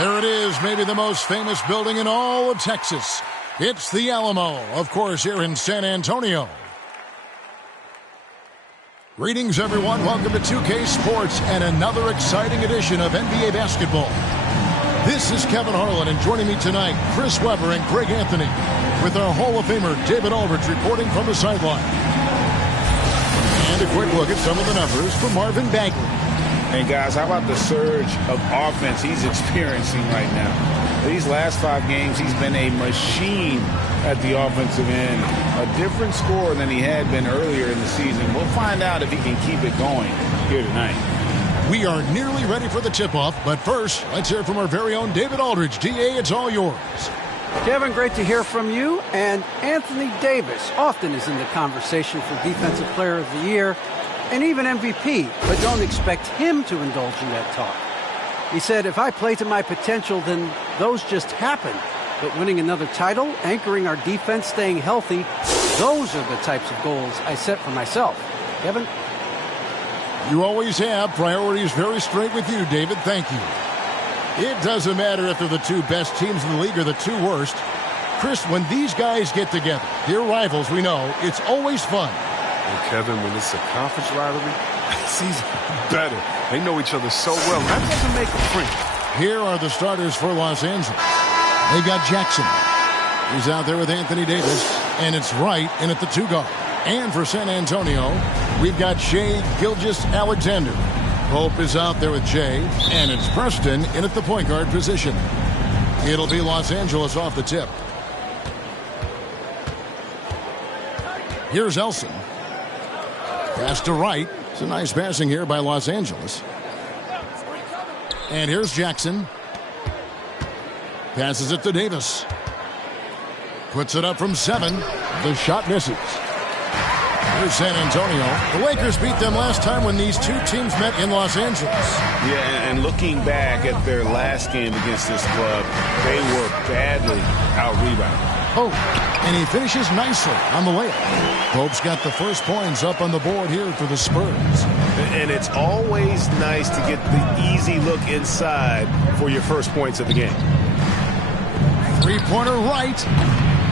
There it is, maybe the most famous building in all of Texas. It's the Alamo, of course, here in San Antonio. Greetings, everyone. Welcome to 2K Sports and another exciting edition of NBA basketball. This is Kevin Harlan, and joining me tonight, Chris Webber and Greg Anthony, with our Hall of Famer David Aldridge reporting from the sideline. And a quick look at some of the numbers from Marvin Bagley. And guys, how about the surge of offense he's experiencing right now? These last 5 games, he's been a machine at the offensive end. A different scorer than he had been earlier in the season. We'll find out if he can keep it going here tonight. We are nearly ready for the tip-off, but first, let's hear from our very own David Aldridge. DA, it's all yours. Kevin, great to hear from you. And Anthony Davis often is in the conversation for Defensive Player of the Year and even MVP, but don't expect him to indulge in that talk. He said, if I play to my potential, then those just happen. But winning another title, anchoring our defense, staying healthy, those are the types of goals I set for myself. Kevin? You always have priorities very straight with you, David. Thank you. It doesn't matter if they're the 2 best teams in the league or the 2 worst. Chris, when these guys get together, they're rivals, we know, it's always fun. And Kevin, when it's a conference rivalry, it's even better. They know each other so well. That doesn't make them free. Here are the starters for Los Angeles. They've got Jackson. He's out there with Anthony Davis, and it's Wright in at the 2 guard. And for San Antonio, we've got Shai Gilgeous-Alexander. Pope is out there with Jay, and it's Preston in at the point guard position. It'll be Los Angeles off the tip. Here's Elson. Pass to Wright. It's a nice passing here by Los Angeles. And here's Jackson. Passes it to Davis. Puts it up from 7. The shot misses. Here's San Antonio. The Lakers beat them last time when these 2 teams met in Los Angeles. Yeah, and looking back at their last game against this club, they were badly out-rebounded. Pope, and he finishes nicely on the layup. Pope's got the first points up on the board here for the Spurs. And it's always nice to get the easy look inside for your first points of the game. Three-pointer right.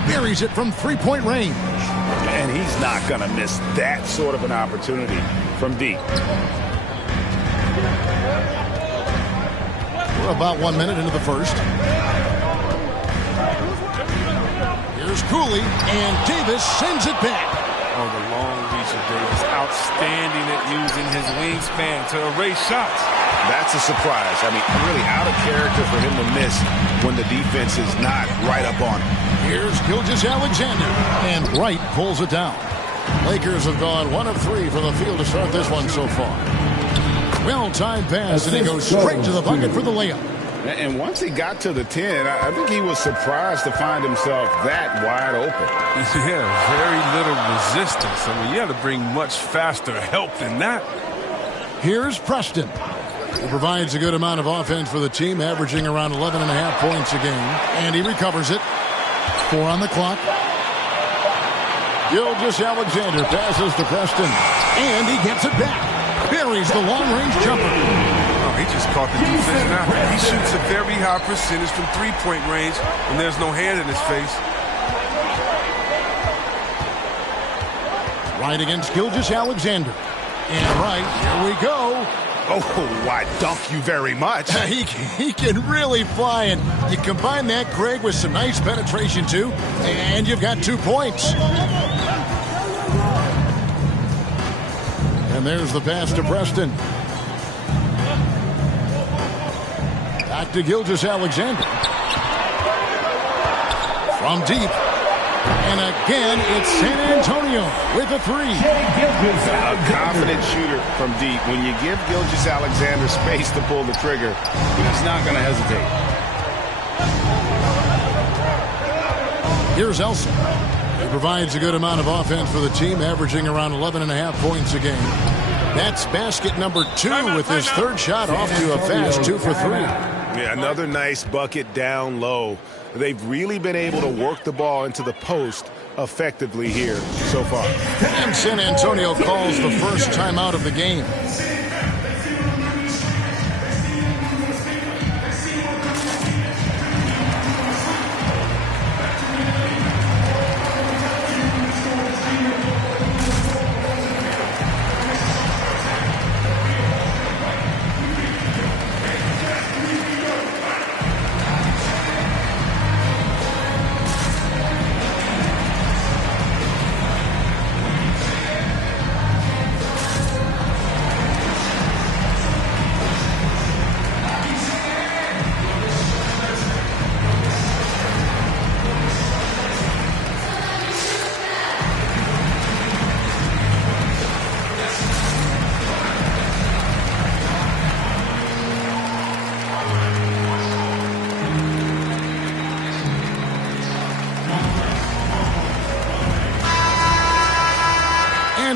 Buries it from 3-point range. And he's not going to miss that sort of an opportunity from deep. We're about 1 minute into the first. Here's Cooley, and Davis sends it back. Oh, the long reach of Davis. Outstanding at using his wingspan to erase shots. That's a surprise. I mean, really out of character for him to miss when the defense is not right up on him. Here's Gilgeous-Alexander, and Wright pulls it down. Lakers have gone 1 of 3 from the field to start this one so far. Well-timed pass, and he goes straight to the bucket for the layup. And once he got to the 10, I think he was surprised to find himself that wide open. Yeah, very little resistance. I mean, you had to bring much faster help than that. Here's Preston. He provides a good amount of offense for the team, averaging around 11.5 points a game. And he recovers it. 4 on the clock. Gilgeous-Alexander passes to Preston. And he gets it back. Buries the long-range jumper. Oh, he just caught the defense now. He shoots a very high percentage from 3-point range, and there's no hand in his face. Right against Gilgeous-Alexander. And right, here we go. Oh, why, dunk you very much. He can really fly, and you combine that, Greg, with some nice penetration, too, and you've got 2 points. And there's the pass to Preston. Back to Gilgeous-Alexander. From deep. And again, it's San Antonio with a 3. A confident shooter from deep. When you give Gilgeous-Alexander space to pull the trigger, he's not going to hesitate. Here's Elson. He provides a good amount of offense for the team, averaging around 11.5 points a game. That's basket number 2 with his 3rd shot off to a fast 2 for 3. Yeah, another nice bucket down low. They've really been able to work the ball into the post effectively here so far. And San Antonio calls the first timeout of the game.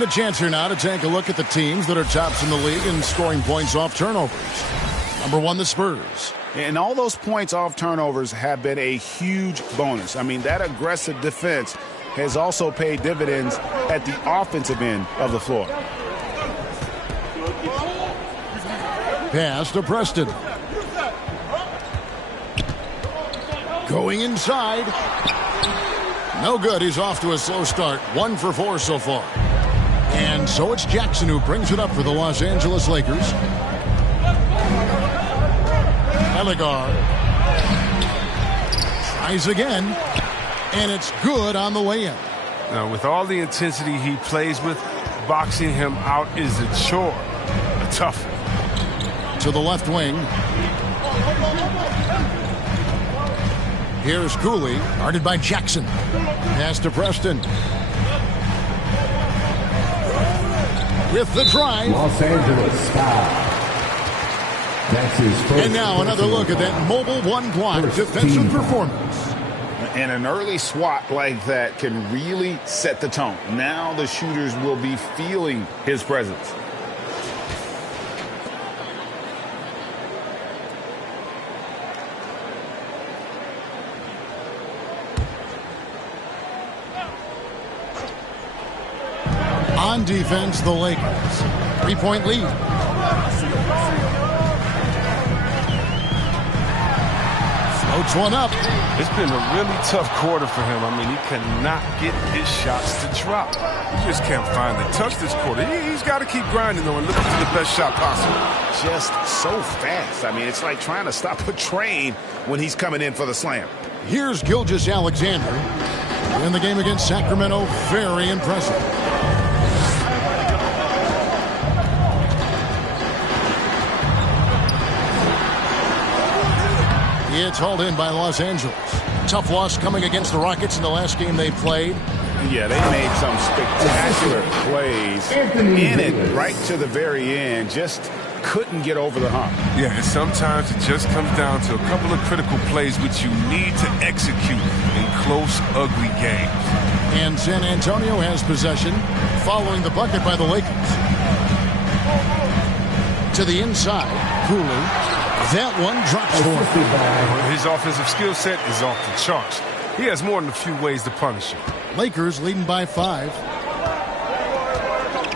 And a chance here now to take a look at the teams that are tops in the league in scoring points off turnovers. Number 1, the Spurs. And all those points off turnovers have been a huge bonus. I mean, that aggressive defense has also paid dividends at the offensive end of the floor. Pass to Preston. Going inside. No good. He's off to a slow start. 1 for 4 so far. And so it's Jackson who brings it up for the Los Angeles Lakers. Ellegar tries again, and it's good on the way in. Now, with all the intensity he plays with, boxing him out is a chore, a tough one. To the left wing. Here's Cooley, guarded by Jackson. Pass to Preston. With the drive. Los Angeles foul. That's his first. And now another look at that mobile one-block defensive performance. And an early swat like that can really set the tone. Now the shooters will be feeling his presence. On defense, the Lakers. 3-point lead. Floats one up. It's been a really tough quarter for him. I mean, he cannot get his shots to drop. He just can't find the touch this quarter. He's got to keep grinding, though, and looking for the best shot possible. Just so fast. I mean, it's like trying to stop a train when he's coming in for the slam. Here's Gilgeous-Alexander. In the game against Sacramento, very impressive. It's hauled in by Los Angeles. Tough loss coming against the Rockets in the last game they played. Yeah, they made some spectacular plays in it right to the very end. Just couldn't get over the hump. Yeah, and sometimes it just comes down to a couple of critical plays which you need to execute in close, ugly games. And San Antonio has possession following the bucket by the Lakers. To the inside, Cooley. That one drops for him. His offensive skill set is off the charts. He has more than a few ways to punish you. Lakers leading by 5.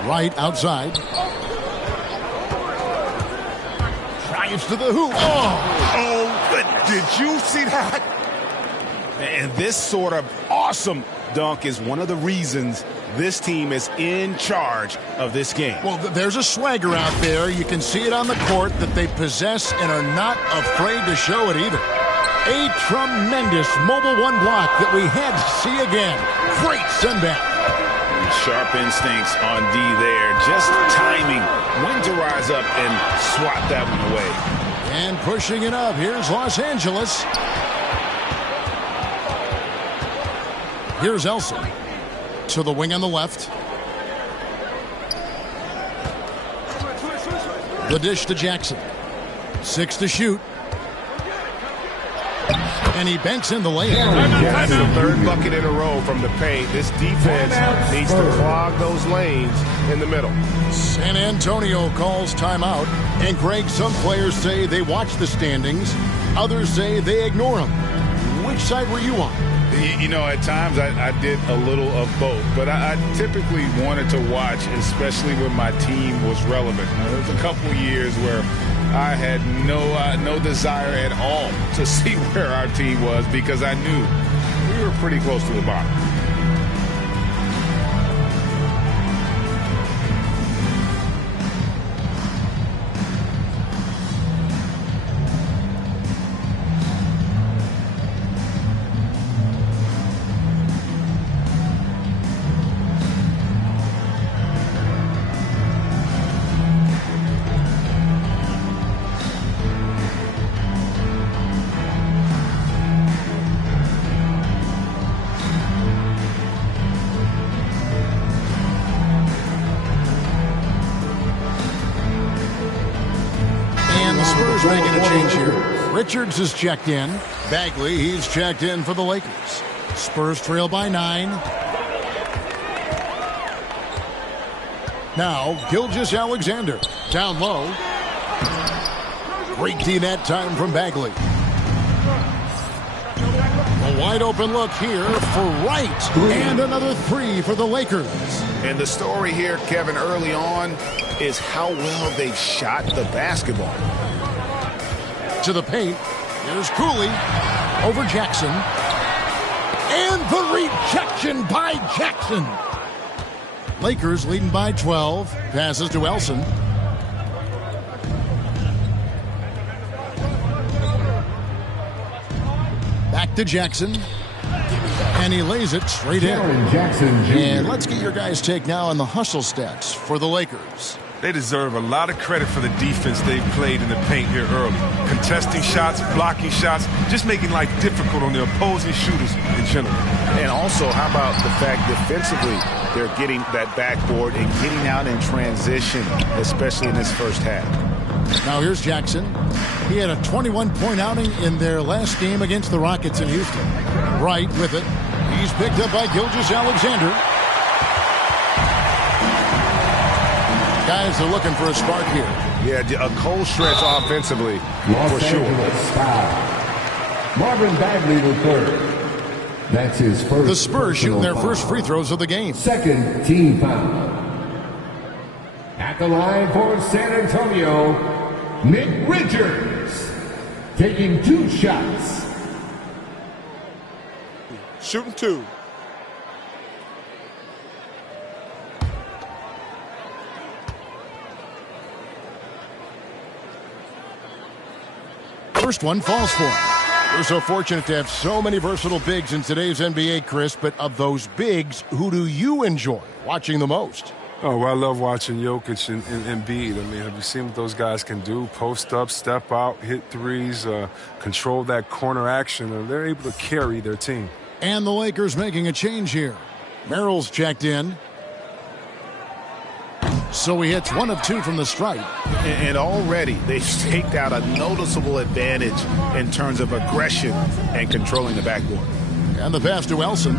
Right outside. Drives to the hoop. Oh, goodness. Did you see that? And this sort of awesome dunk is one of the reasons this team is in charge of this game. Well, there's a swagger out there. You can see it on the court that they possess and are not afraid to show it either. A tremendous mobile one block that we had to see again. Great send back. Sharp instincts on D there. Just timing when to rise up and swat that one away. And pushing it up. Here's Los Angeles. Here's Elson. To the wing on the left. The dish to Jackson. 6 to shoot. And he banks in the layup. That's the 3rd bucket in a row from the paint. This defense needs to clog those lanes in the middle. San Antonio calls timeout. And Greg, some players say they watch the standings. Others say they ignore them. Which side were you on? You know, at times I did a little of both, but I typically wanted to watch, especially when my team was relevant. There was a couple years where I had no desire at all to see where our team was because I knew we were pretty close to the bottom. Making a change here. Richards is checked in. Bagley, he's checked in for the Lakers. Spurs trail by 9. Now, Gilgeous-Alexander. Down low. Great D-net time from Bagley. A wide open look here for Wright. And another three for the Lakers. And the story here, Kevin, early on is how well they've shot the basketball. To the paint. Here's Cooley over Jackson. And the rejection by Jackson. Lakers leading by 12. Passes to Elson. Back to Jackson. And he lays it straight in. And let's get your guys' take now on the hustle stats for the Lakers. They deserve a lot of credit for the defense they've played in the paint here early. Contesting shots, blocking shots, just making life difficult on the opposing shooters in general. And also, how about the fact defensively, they're getting that backboard and getting out in transition, especially in this first half. Now here's Jackson. He had a 21-point outing in their last game against the Rockets in Houston. Wright with it. He's picked up by Gilgeous-Alexander. Guys are looking for a spark here. Yeah, a cold stretch offensively, for sure. Marvin Bagley the third. That's his first. The Spurs shooting their first free throws of the game. Second team foul. At the line for San Antonio, Nick Richards taking 2 shots. Shooting 2. First one falls for him. We're so fortunate to have so many versatile bigs in today's NBA, Chris, but of those bigs, who do you enjoy watching the most? Oh, well, I love watching Jokic and Embiid. I mean, have you seen what those guys can do? Post up, step out, hit threes, control that corner action, and they're able to carry their team. And the Lakers making a change here. Merrill's checked in. So he hits 1 of 2 from the stripe. And already they've staked out a noticeable advantage in terms of aggression and controlling the backboard. And the pass to Elson.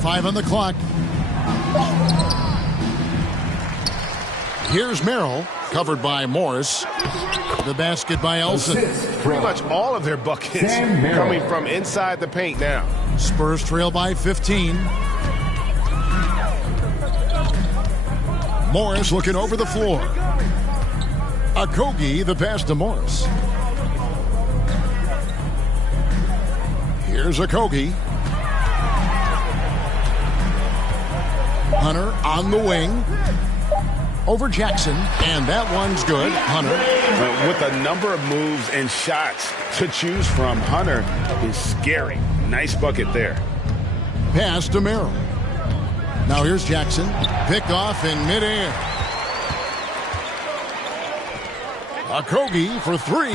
Five on the clock. Here's Merrill, covered by Morris. The basket by Elson. Pretty much all of their buckets coming from inside the paint now. Spurs trail by 15. Morris looking over the floor. Okogie, the pass to Morris. Here's Okogie. Hunter on the wing. Over Jackson, and that one's good. Hunter. With a number of moves and shots to choose from, Hunter is scary. Nice bucket there. Pass to Merrill. Now here's Jackson. Picked off in midair. Okogie for 3.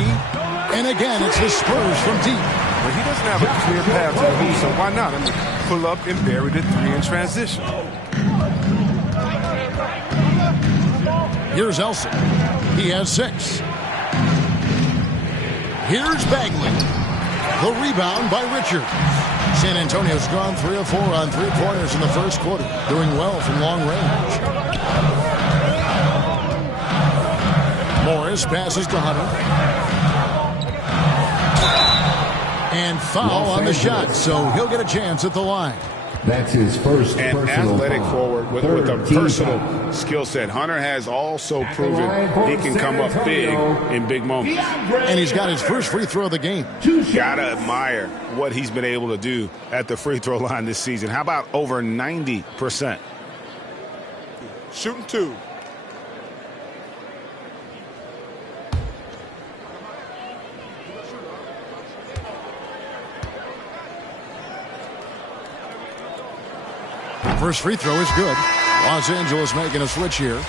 And again, it's the Spurs from deep. But he doesn't have a clear path to the hoop, so why not? I mean, pull up and bury the 3 in transition. Here's Elson. He has 6. Here's Bagley. The rebound by Richards. San Antonio's gone 3 of 4 on 3-pointers in the first quarter. Doing well from long range. Morris passes to Hunter. And foul on the shot, so he'll get a chance at the line. That's his first and personal athletic foul. forward with a personal skill set. Hunter has also proven he can come up big in big moments. And he's got his first free throw of the game. Gotta admire what he's been able to do at the free throw line this season. How about over 90%? Shooting 2. First free throw is good. Los Angeles making a switch here.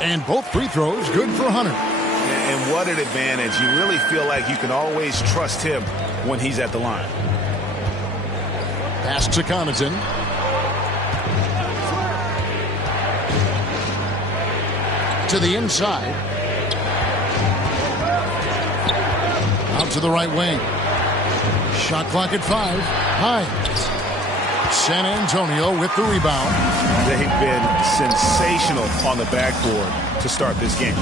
And both free throws good for Hunter. And what an advantage. You really feel like you can always trust him when he's at the line. Pass to Connaughton. To the inside. Out to the right wing. Shot clock at 5. Hines. San Antonio with the rebound. They've been sensational on the backboard to start this game.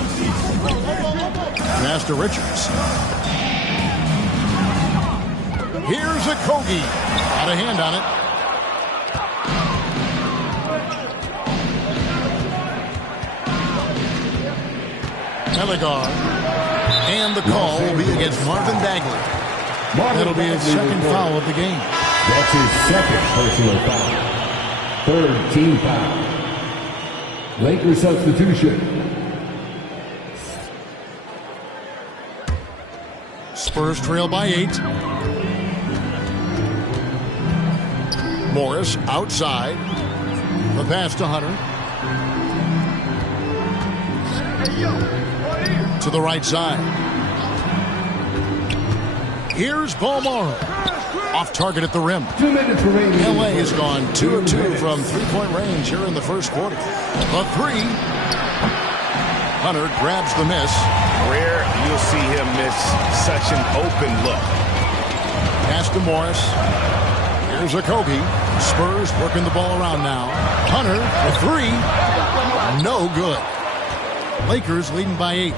Pass to Richards. Here's a Kogi. Got a hand on it. Ellegar. And the call will be against Marvin Bagley. That'll be his second foul of the game. That's his second personal foul. Third team foul. Lakers substitution. Spurs trail by 8. Morris outside. The pass to Hunter. To the right side. Here's Paul Morrow. Off target at the rim. 2 minutes remaining. LA has gone 2 of 2 from three-point range here in the first quarter. The 3. Hunter grabs the miss. Rare you'll see him miss such an open look. Pass to Morris. Here's a Kogi. Spurs working the ball around now. Hunter, the 3. No good. Lakers leading by 8.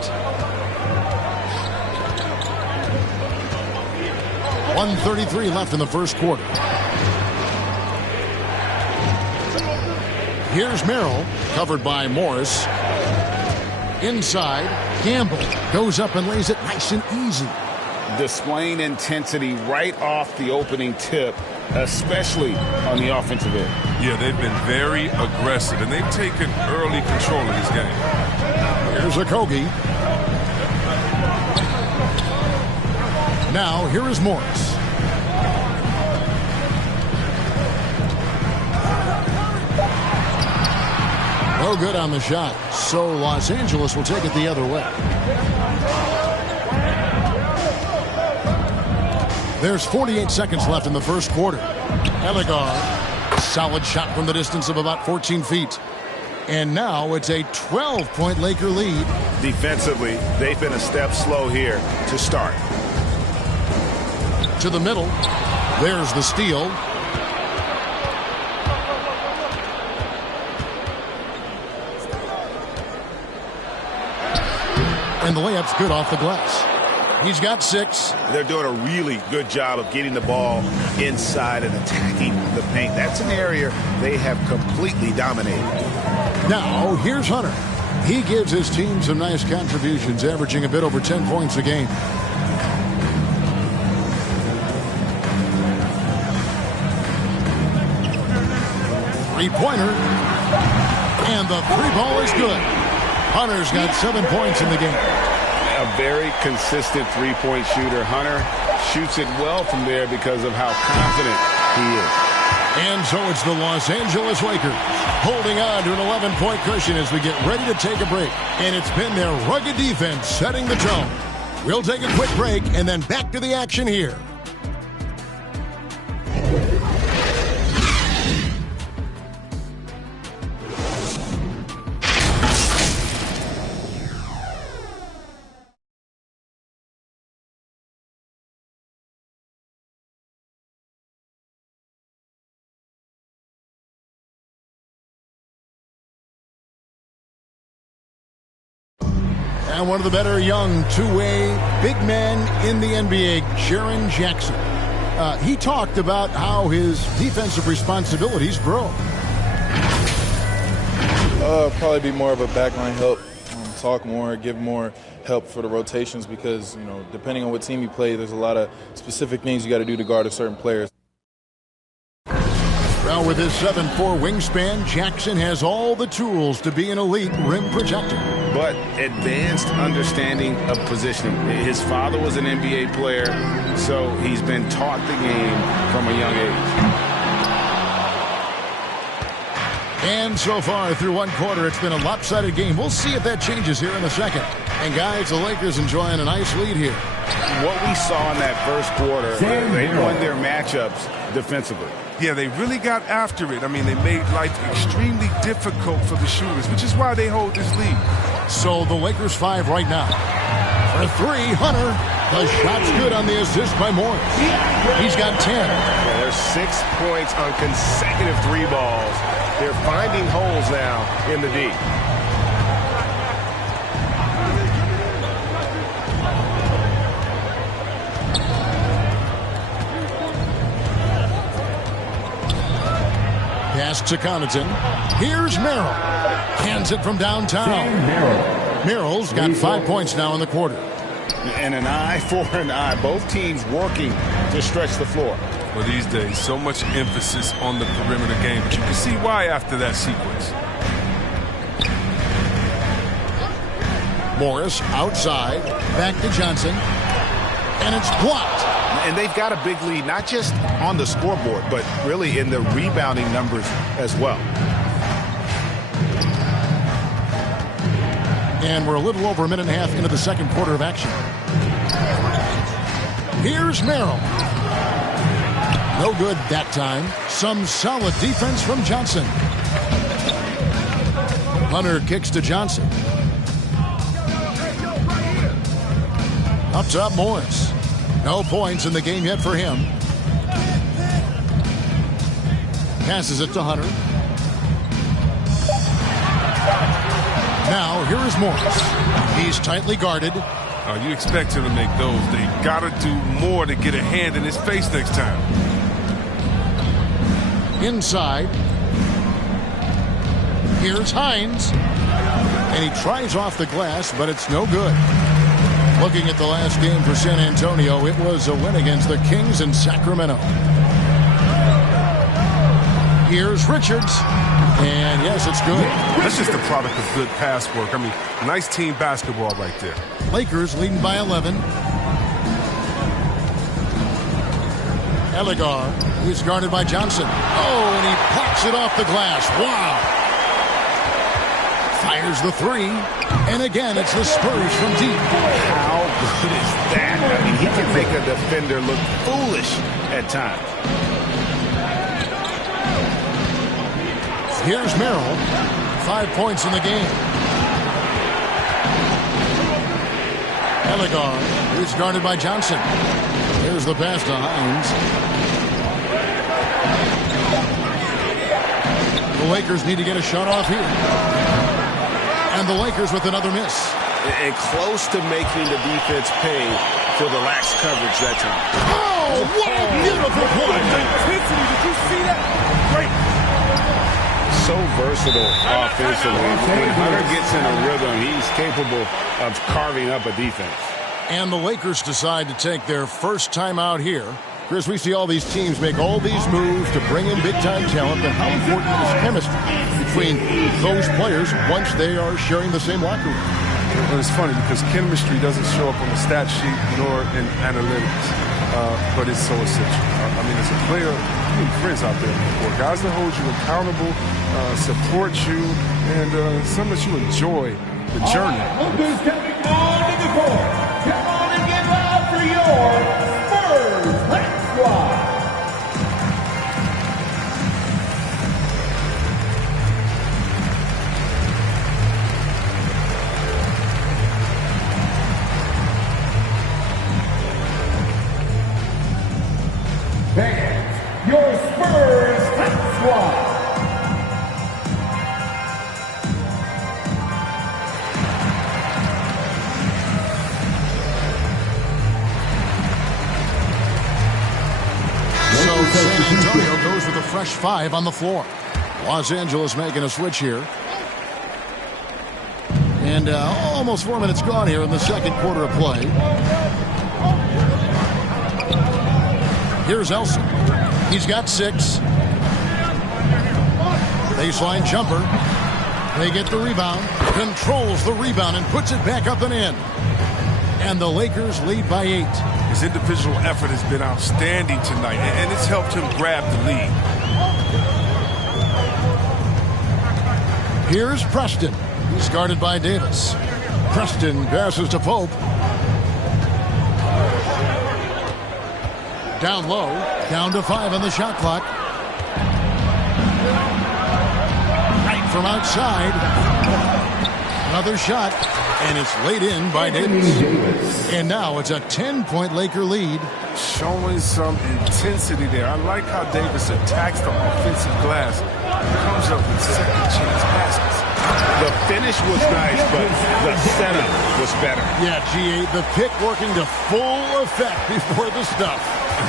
1:33 left in the first quarter. Here's Merrill, covered by Morris. Inside, Gamble goes up and lays it nice and easy. Displaying intensity right off the opening tip, especially on the offensive end. Yeah, they've been very aggressive, and they've taken early control of this game. Here's a Kogi. Now, here is Morris. No good on the shot. So Los Angeles will take it the other way. There's 48 seconds left in the first quarter. Ellegar, solid shot from the distance of about 14 feet. And now it's a 12-point Laker lead. Defensively, they've been a step slow here to start. To the middle. There's the steal. And the layup's good off the glass. He's got 6. They're doing a really good job of getting the ball inside and attacking the paint. That's an area they have completely dominated. Now, here's Hunter. He gives his team some nice contributions, averaging a bit over 10 points a game. Three-pointer. And the 3-ball is good. Hunter's got 7 points in the game. A very consistent three-point shooter. Hunter shoots it well from there because of how confident he is. And so it's the Los Angeles Lakers holding on to an 11-point cushion as we get ready to take a break. And it's been their rugged defense setting the tone. We'll take a quick break and then back to the action here. And one of the better young two-way big men in the NBA, Jaren Jackson. He talked about how his defensive responsibilities grow. Probably be more of a backline help, talk more, give more help for the rotations because, you know, depending on what team you play, there's a lot of specific things you got to do to guard a certain player. Well, with his 7'4" wingspan, Jackson has all the tools to be an elite rim protector. But advanced understanding of positioning. His father was an NBA player, so he's been taught the game from a young age. And so far through one quarter, it's been a lopsided game. We'll see if that changes here in the second. And guys, the Lakers enjoying a nice lead here. What we saw in that first quarter, they won their matchups defensively. Yeah, they really got after it. I mean, they made life extremely difficult for the shooters, which is why they hold this lead. So the Lakers 5 right now. For 3, Hunter. The shot's good on the assist by Morris. He's got 10. Yeah, there's 6 points on consecutive 3 balls. They're finding holes now in the D. Pass to Connaughton. Here's Merrill. Hands it from downtown. Merrill's got 5 points now in the quarter. And an eye for an eye. Both teams working to stretch the floor. Well, these days, so much emphasis on the perimeter game, but you can see why after that sequence. Morris outside. Back to Johnson. And it's blocked. And they've got a big lead, not just on the scoreboard, but really in the rebounding numbers as well. And we're a little over a minute and a half into the second quarter of action. Here's Merrill. No good that time. Some solid defense from Johnson. Hunter kicks to Johnson. Up top, Morris. No points in the game yet for him. Passes it to Hunter. Now, here is Morris. He's tightly guarded. You expect him to make those. They got to do more to get a hand in his face next time. Inside. Here's Hines. And he tries off the glass, but it's no good. Looking at the last game for San Antonio, it was a win against the Kings in Sacramento. Here's Richards. And yes, it's good. That's just a product of good pass work. I mean, nice team basketball right there. Lakers leading by 11. Ellegar, who's guarded by Johnson. Oh, and he pops it off the glass. Wow. Fires the 3. And again, it's the Spurs from deep. How good is that? I mean, he can make a defender look foolish at times. Here's Merrill. 5 points in the game. Ellegar, who's guarded by Johnson. Here's the pass to Hines. The Lakers need to get a shot off here. And the Lakers with another miss. And close to making the defense pay for the lax coverage that time. Oh, what a beautiful play. Did you see that? Great. So versatile offensively. When Hunter gets in a rhythm, he's capable of carving up a defense. And the Lakers decide to take their first time out here. Chris, we see all these teams make all these moves to bring in big-time talent, but how important is chemistry between those players once they are sharing the same locker room? Well, it's funny because chemistry doesn't show up on the stat sheet nor in analytics, but it's so essential. I mean, as a player, you need friends out there before. Guys that hold you accountable, support you, and some that you enjoy the journey. Who's coming on to the court? Come on and get loud for your Spurs Squad. Fans, your Spurs Squad. So San Antonio goes with a fresh 5 on the floor. Los Angeles making a switch here. And almost 4 minutes gone here in the second quarter of play. Here's Elson. He's got 6. Baseline jumper. They get the rebound. Controls the rebound and puts it back up and in. And the Lakers lead by 8. His individual effort has been outstanding tonight, and it's helped him grab the lead. Here's Preston. He's guarded by Davis. Preston passes to Pope. Down low. Down to 5 on the shot clock. Right from outside. Another shot. And it's laid in by Davis. And now it's a 10-point Laker lead. Showing some intensity there. I like how Davis attacks the offensive glass. Comes up with second chance passes. The finish was nice, but the setup was better. Yeah, G8, the pick working to full effect before the stuff.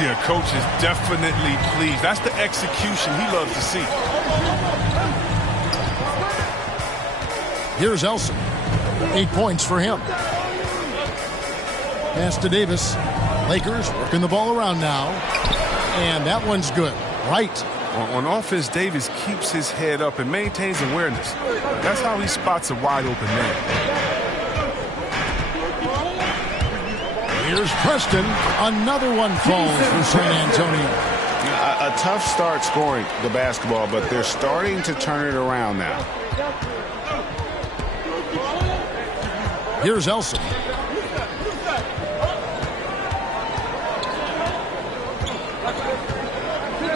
Yeah, coach is definitely pleased. That's the execution he loves to see. Here's Elson. 8 points for him. Pass to Davis. Lakers working the ball around now. And that one's good. Right. On offense, Davis keeps his head up and maintains awareness. That's how he spots a wide open man. Here's Preston. Another one falls for San Antonio. A tough start scoring the basketball, but they're starting to turn it around now. Here's Elson.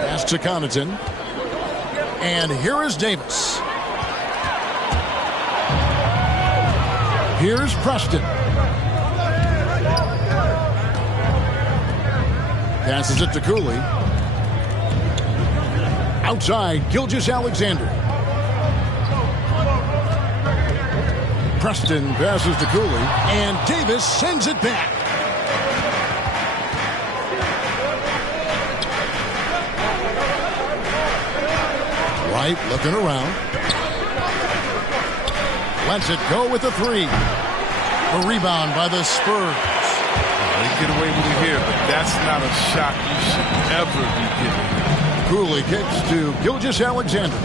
Pass to Connaughton. And here is Davis. Here's Preston. Passes it to Cooley. Outside, Gilgeous-Alexander. Preston passes to Cooley, and Davis sends it back. White looking around. Lets it go with a 3. A rebound by the Spurs. They get away with it here, but that's not a shot you should ever be giving. Cooley kicks to Gilgeous-Alexander.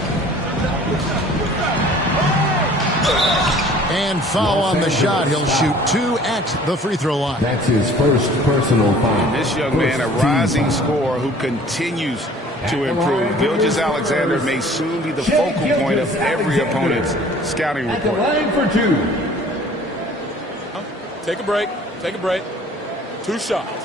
And foul on the shot. He'll shoot 2 at the free throw line. That's his first personal foul. This young man, a rising scorer who continues to improve. Gilgeous-Alexander may soon be the focal point of every opponent's scouting report. Line for 2. Take a break. Take a break. 2 shots.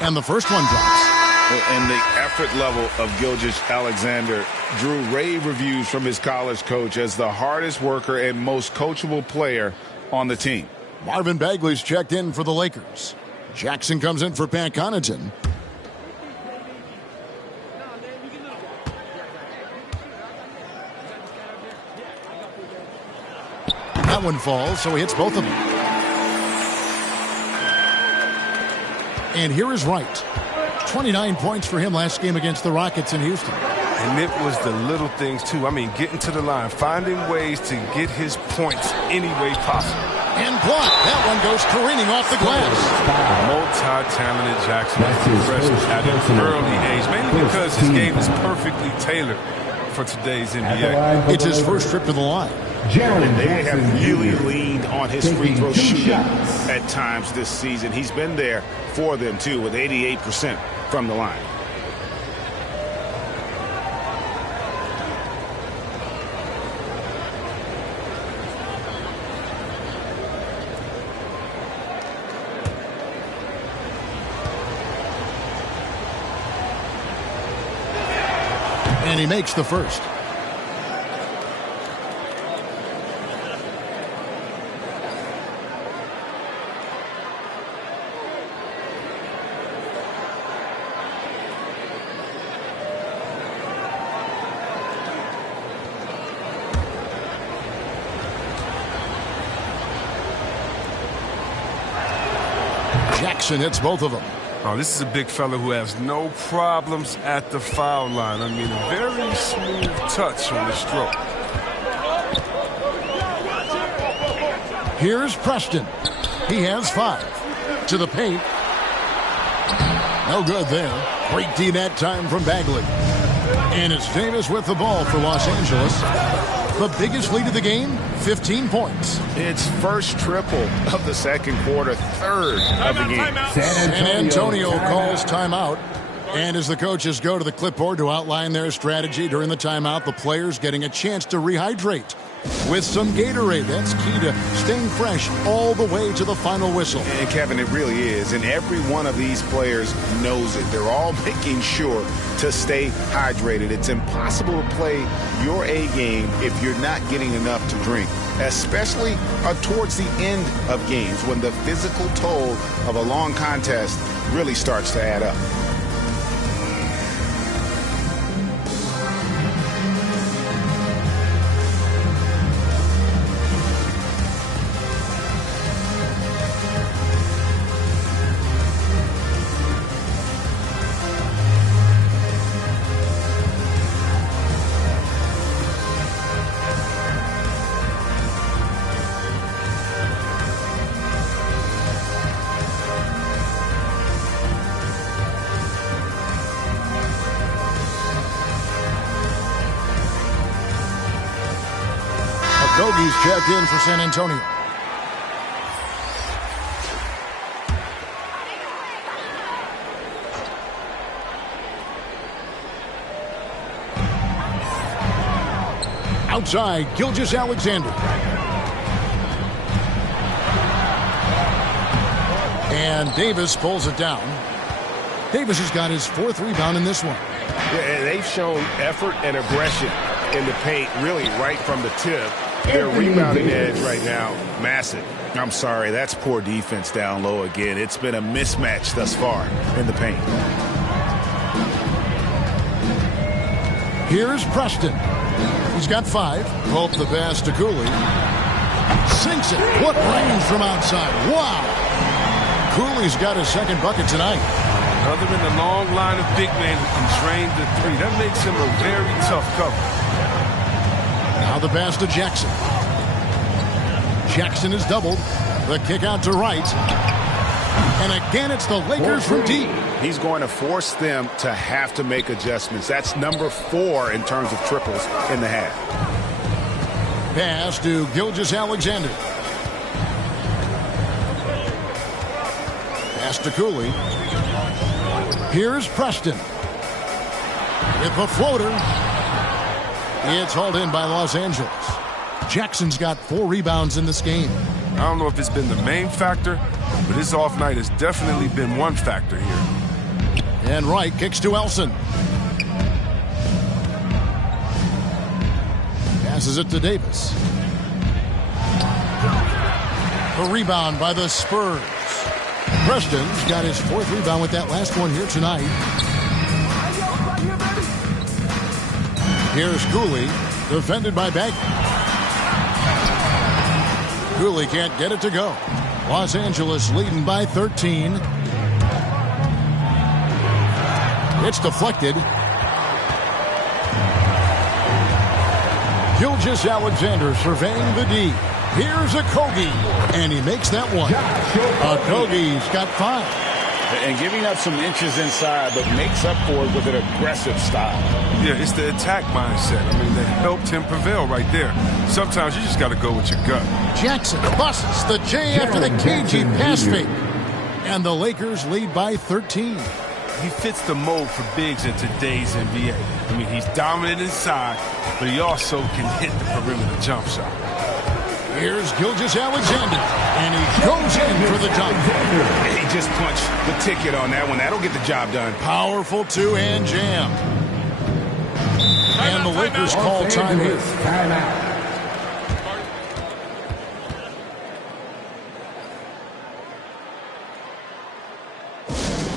And the first one drops. And the effort level of Gilgeous-Alexander drew rave reviews from his college coach as the hardest worker and most coachable player on the team. Marvin Bagley's checked in for the Lakers. Jackson comes in for Pat Connaughton. That one falls, so he hits both of them. And here is Wright. 29 points for him last game against the Rockets in Houston. And it was the little things, too. I mean, getting to the line, finding ways to get his points any way possible. And blocked. That one goes careening off the glass. Multi-talented Jackson at an early age, mainly because his game is perfectly tailored for today's NBA. It's his first trip to the line. And they have really leaned on his free throw shooting at times this season. He's been there for them, too, with 88% from the line. And he makes the first. Jackson hits both of them. Oh, this is a big fella who has no problems at the foul line. I mean, a very smooth touch on the stroke. Here's Preston. He has 5. To the paint. No good there. Great D that time from Bagley. And it's Davis with the ball for Los Angeles. The biggest lead of the game, 15 points. It's first triple of the second quarter, third of the game. San Antonio calls timeout. And as the coaches go to the clipboard to outline their strategy during the timeout, the players getting a chance to rehydrate with some Gatorade. That's key to staying fresh all the way to the final whistle. And Kevin, it really is. And every one of these players knows it. They're all making sure to stay hydrated. It's impossible to play your A game if you're not getting enough to drink, especially towards the end of games when the physical toll of a long contest really starts to add up. Bogey's checked in for San Antonio. Outside, Gilgeous-Alexander. And Davis pulls it down. Davis has got his 4th rebound in this one. Yeah, they've shown effort and aggression in the paint, really right from the tip. Their rebounding edge right now, massive. I'm sorry, that's poor defense down low again. It's been a mismatch thus far in the paint. Here's Preston. He's got 5. Hope the pass to Cooley. Sinks it. What range from outside. Wow. Cooley's got his 2nd bucket tonight. Other than the long line of big men who can drain the 3, that makes him a very tough cover. Now the pass to Jackson. Jackson is doubled. The kick out to Wright. And again, it's the Lakers from deep. He's going to force them to have to make adjustments. That's number 4 in terms of triples in the half. Pass to Gilgeous-Alexander. Pass to Cooley. Here's Preston. With the floater. It's hauled in by Los Angeles. Jackson's got 4 rebounds in this game. I don't know if it's been the main factor, but his off night has definitely been one factor here. And Wright kicks to Elson. Passes it to Davis. The rebound by the Spurs. Preston's got his 4th rebound with that last one here tonight. Here's Cooley, defended by Bagley. Cooley can't get it to go. Los Angeles leading by 13. It's deflected. Gilgeous-Alexander surveying the D. Here's Okogie, and he makes that one. Okogie's got 5. And giving up some inches inside, but makes up for it with an aggressive style. Yeah, it's the attack mindset. I mean, that helped him prevail right there. Sometimes you just got to go with your gut. Jackson busts the J after the cagey pass fake. And the Lakers lead by 13. He fits the mold for bigs in today's NBA. I mean, he's dominant inside, but he also can hit the perimeter jump shot. Here's Gilgeous-Alexander, and he goes in for the dunk. He just punched the ticket on that one. That'll get the job done. Powerful 2-hand jam. And the Lakers call time here.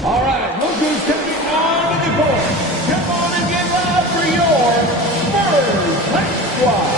All right, look who's coming on the court. Come on and get loud for your Spurs Dynasty squad.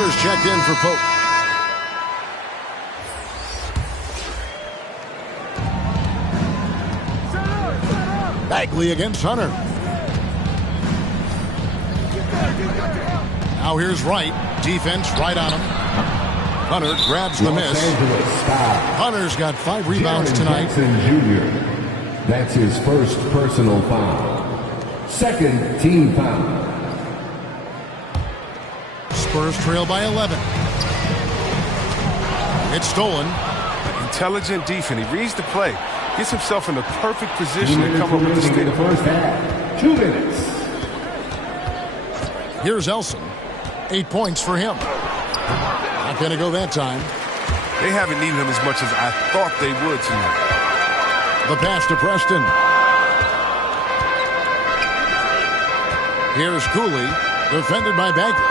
Hunter's checked in for Pope. Bagley against Hunter. Now here's Wright. Defense right on him. Hunter grabs the miss. Hunter's got 5 rebounds tonight. Jr. That's his first personal foul. Second team foul. Spurs trail by 11. It's stolen. Intelligent defense. He reads the play. Gets himself in the perfect position to come up with the steal. The first half. 2 minutes. Here's Elson. 8 points for him. Not going to go that time. They haven't needed him as much as I thought they would tonight. The pass to Preston. Here's Cooley, defended by Bagley.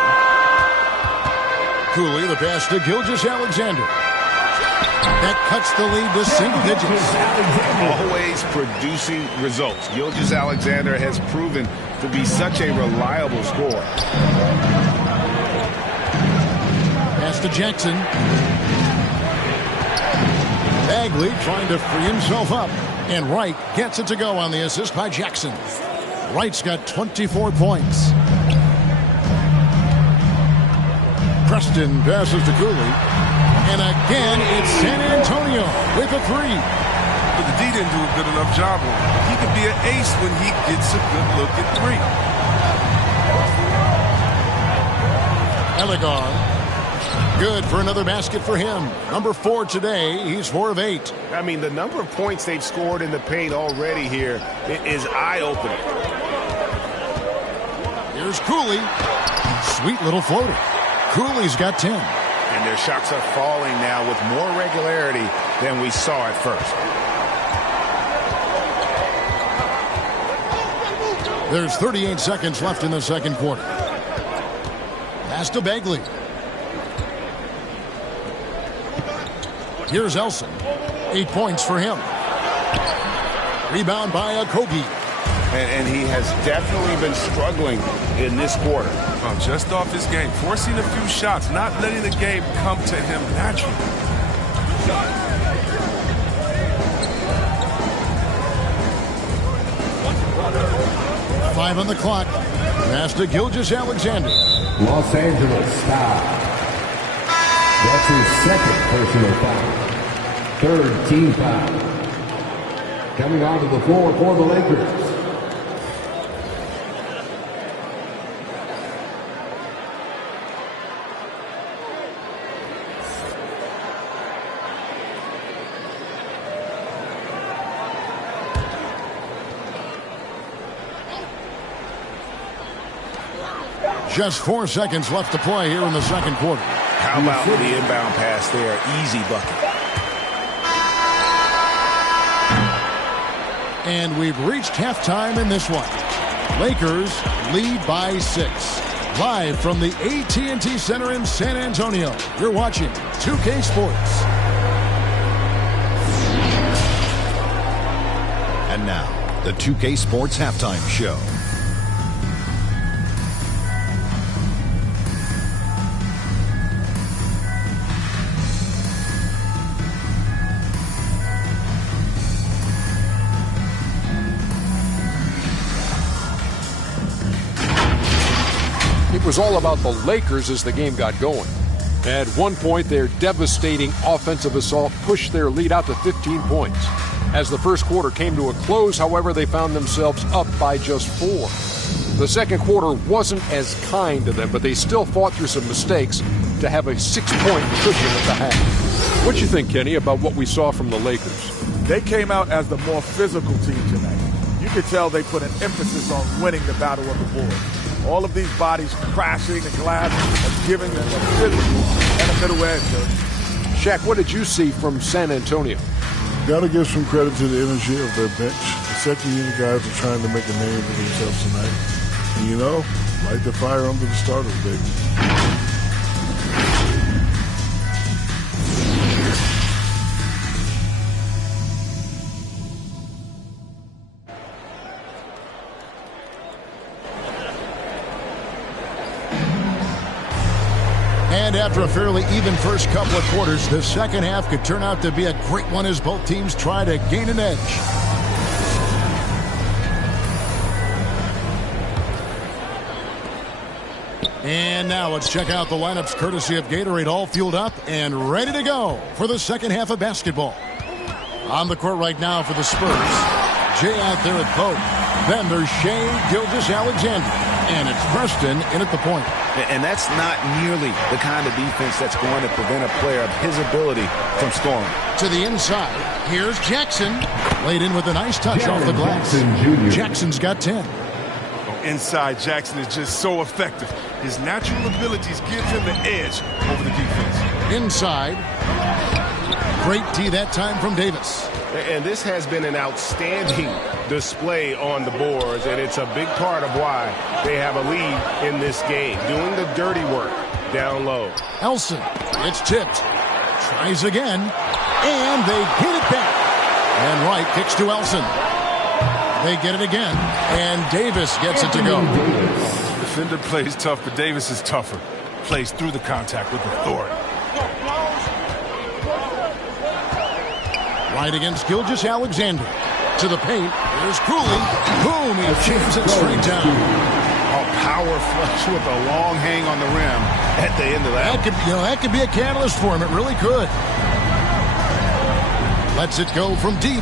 Cooley, the pass to Gilgeous-Alexander. That cuts the lead to single digits. Always producing results. Gilgeous-Alexander has proven to be such a reliable scorer. Pass to Jackson. Bagley trying to free himself up. And Wright gets it to go on the assist by Jackson. Wright's got 24 points. Preston passes to Cooley. And again, it's San Antonio with a 3. But the D didn't do a good enough job on him. He could be an ace when he gets a good look at 3. Elegar. Good for another basket for him. Number 4 today. He's 4 of 8. I mean, the number of points they've scored in the paint already here is eye-opening. Here's Cooley. Sweet little floater. Cooley's got 10. And their shots are falling now with more regularity than we saw at first. There's 38 seconds left in the second quarter. Pass to Bagley. Here's Elson. 8 points for him. Rebound by Okogie. And he has definitely been struggling in this quarter. Just off his game, forcing a few shots, not letting the game come to him naturally. 5 on the clock. Pass to Gilgeous-Alexander. Los Angeles foul. That's his second personal foul. Third team foul. Coming onto the floor for the Lakers. Just 4 seconds left to play here in the second quarter. How about the inbound pass there? Easy bucket. And we've reached halftime in this one. Lakers lead by 6. Live from the AT&T Center in San Antonio, you're watching 2K Sports. And now, the 2K Sports Halftime Show. It was all about the Lakers as the game got going. At one point, their devastating offensive assault pushed their lead out to 15 points. As the first quarter came to a close, however, they found themselves up by just 4. The second quarter wasn't as kind to them, but they still fought through some mistakes to have a 6-point cushion at the half. What do you think, Kenny, about what we saw from the Lakers? They came out as the more physical team tonight. You could tell they put an emphasis on winning the battle of the boards. All of these bodies crashing and glass and giving them a physical and a middle edge. Shaq, what did you see from San Antonio? Got to give some credit to the energy of their bench. The second unit guys are trying to make a name for themselves tonight. And, you know, light the fire under the starters, baby. And after a fairly even first couple of quarters, the second half could turn out to be a great one as both teams try to gain an edge. And now let's check out the lineups courtesy of Gatorade, all fueled up and ready to go for the second half of basketball. On the court right now for the Spurs, Jay out there at Pope. Then there's Shea Gilgeous-Alexander. And it's Preston in at the point. And that's not nearly the kind of defense that's going to prevent a player of his ability from scoring. To the inside, here's Jackson. Laid in with a nice touch off the glass. Jackson's got 10. Inside, Jackson is just so effective. His natural abilities give him the edge over the defense. Inside. Great D that time from Davis. And this has been an outstanding display on the boards, and it's a big part of why they have a lead in this game, doing the dirty work down low. Elson, it's tipped. Tries again, and they get it back. And Wright kicks to Elson. They get it again, and Davis gets it to go. Defender plays tough, but Davis is tougher. Plays through the contact with authority. Right against Gilgeous-Alexander. To the paint. There's Cooley. Boom, he chips it straight down. A power flush with a long hang on the rim at the end of that. That could be a catalyst for him. It really could. Lets it go from deep.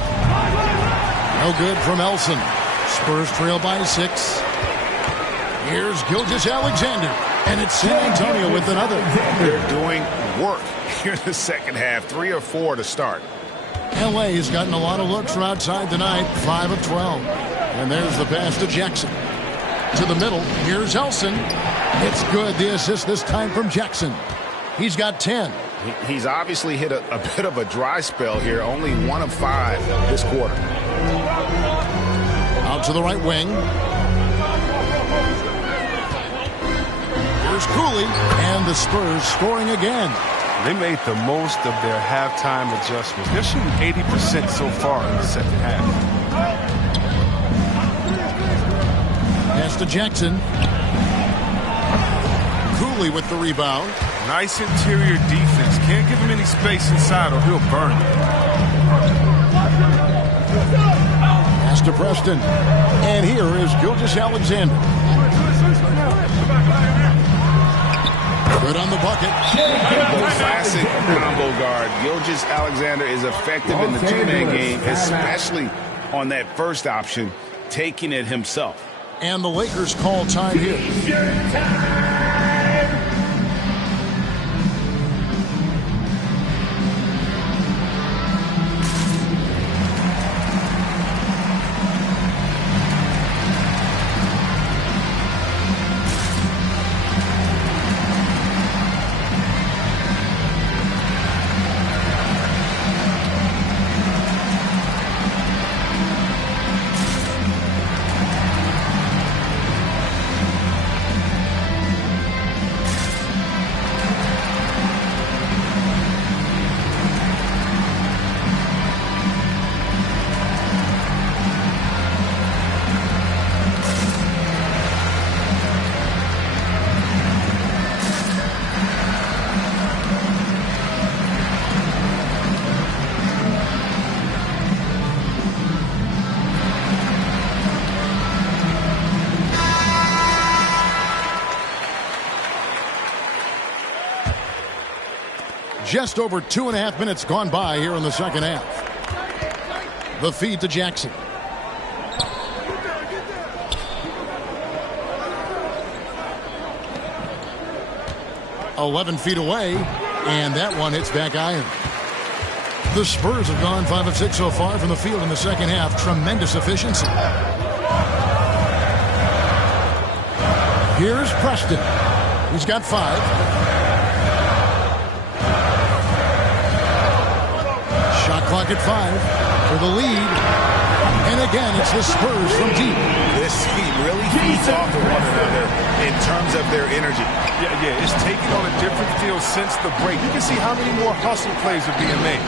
No good from Elson. Spurs trail by 6. Here's Gilgeous-Alexander. And it's San Antonio with another. They're doing work here in the second half. 3 or 4 to start. LA has gotten a lot of looks from outside tonight. 5 of 12. And there's the pass to Jackson. To the middle. Here's Elson. It's good. The assist this time from Jackson. He's got 10. He's obviously hit a bit of a dry spell here. Only 1 of 5 this quarter. Out to the right wing. Here's Cooley. And the Spurs scoring again. They made the most of their halftime adjustments. They're shooting 80% so far in the second half. Pass to Jackson. Cooley with the rebound. Nice interior defense. Can't give him any space inside or he'll burn it. Pass to Preston. And here is Gilgeous-Alexander. Good on the bucket. The classic combo guard. Gilgeous-Alexander is effective in the two-man game, especially on that first option, taking it himself. And the Lakers call time here. Just over 2.5 minutes gone by here in the second half. The feed to Jackson. "11 feet away, and that one hits back iron." The Spurs have gone 5 of 6 so far from the field in the second half. Tremendous efficiency. Here's Preston. He's got 5. Shot clock at 5 for the lead. And again, it's the Spurs from deep. This team really feeds off of one another in terms of their energy. Yeah, it's taken on a different feel since the break. You can see how many more hustle plays are being made.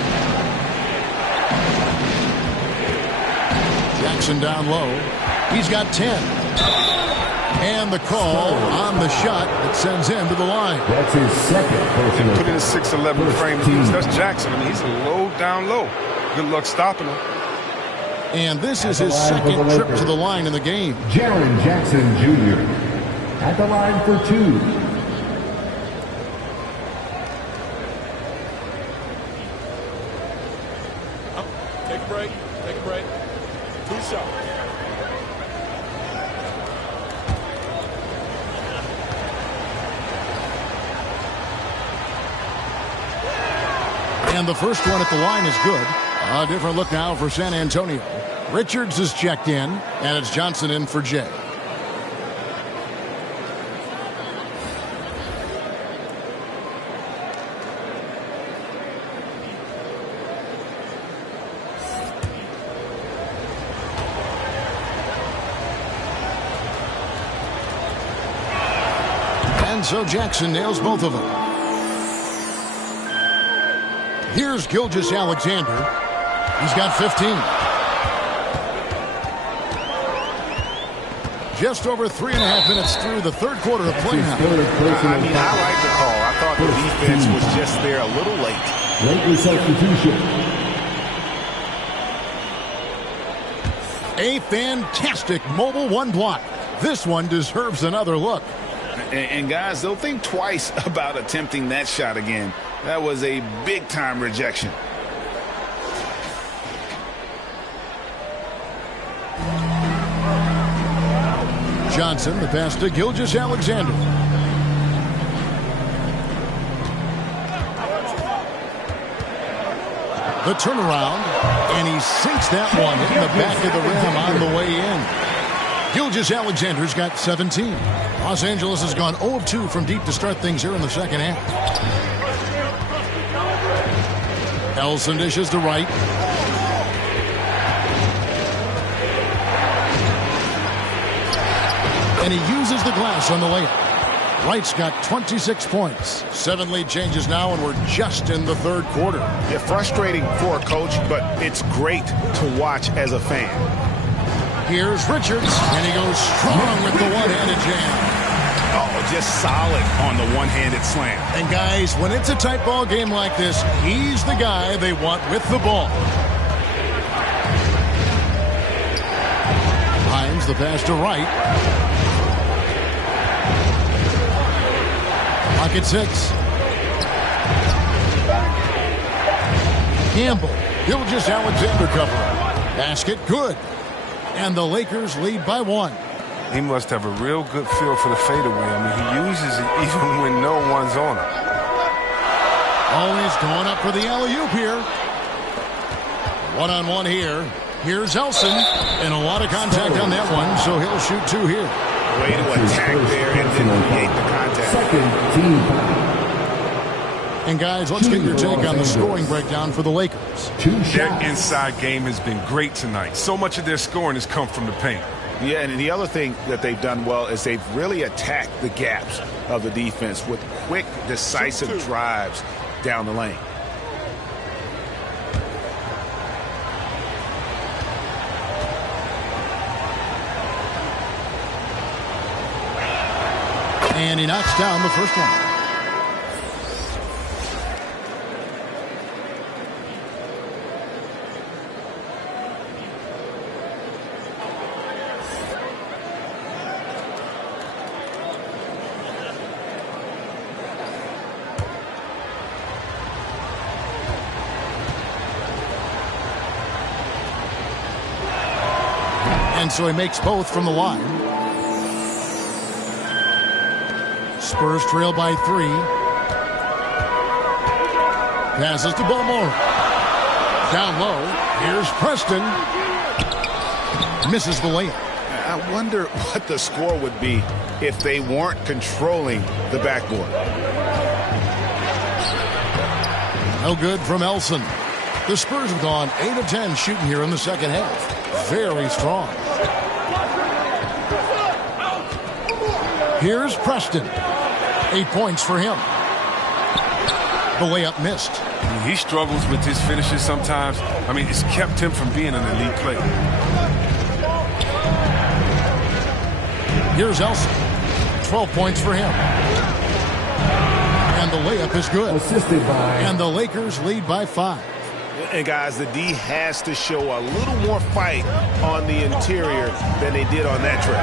Jackson down low. He's got 10. And And the call on the shot that sends him to the line. That's his second personal. Put in a 6'11" frame. That's Jackson. I mean, he's a low, down low. Good luck stopping him. And this is his second trip to the line in the game. Jordan Jackson Jr. at the line for 2. Take a break. Take a break. 2 shots. And the first one at the line is good. A different look now for San Antonio. Richards is checked in, and it's Johnson in for Jay. And so Jackson nails both of them. Here's Gilgeous-Alexander. He's got 15. Just over 3.5 minutes through the third quarter of play now. I mean, I like the call. I thought the defense was just there a little late. Late substitution. A fantastic mobile one block. This one deserves another look. And guys, they'll think twice about attempting that shot again. That was a big-time rejection. Johnson, the pass to Gilgeous-Alexander. The turnaround, and he sinks that one in the back of the rim on the way in. Gilgeous-Alexander's got 17. Los Angeles has gone 0 of 2 from deep to start things here in the second half. Elson dishes to Wright. And he uses the glass on the layup. Wright's got 26 points. 7 lead changes now, and we're just in the third quarter. Yeah, frustrating for a coach, but it's great to watch as a fan. Here's Richards, and he goes strong with the one-handed jam. Oh, just solid on the one-handed slam. And guys, when it's a tight ball game like this, he's the guy they want with the ball. Hines, the pass to Wright. Pocket 6. Campbell, Gilgeous-Alexander covering. Basket good. And the Lakers lead by 1. He must have a real good feel for the fadeaway. I mean, he uses it even when no one's on him. Oh, he's going up for the alley-oop here. One-on-one here. Here's Elson. And a lot of contact on that one, so he'll shoot 2 here. Way to attack there and then create the contact. Second team foul. And guys, let's get your take on the scoring breakdown for the Lakers. Their inside game has been great tonight. So much of their scoring has come from the paint. Yeah, and the other thing that they've done well is they've really attacked the gaps of the defense with quick, decisive drives down the lane. And he knocks down the first one. And so he makes both from the line. Spurs trail by 3. Passes to Balmore. Down low. Here's Preston. Misses the layup. I wonder what the score would be if they weren't controlling the backboard. No good from Elson. The Spurs have gone 8 of 10 shooting here in the second half. Very strong. Here's Preston. 8 points for him. The layup missed. He struggles with his finishes sometimes. I mean, it's kept him from being an elite player. Here's Elson. 12 points for him. And the layup is good. Assisted by. And the Lakers lead by 5. And guys, the D has to show a little more fight on the interior than they did on that trip.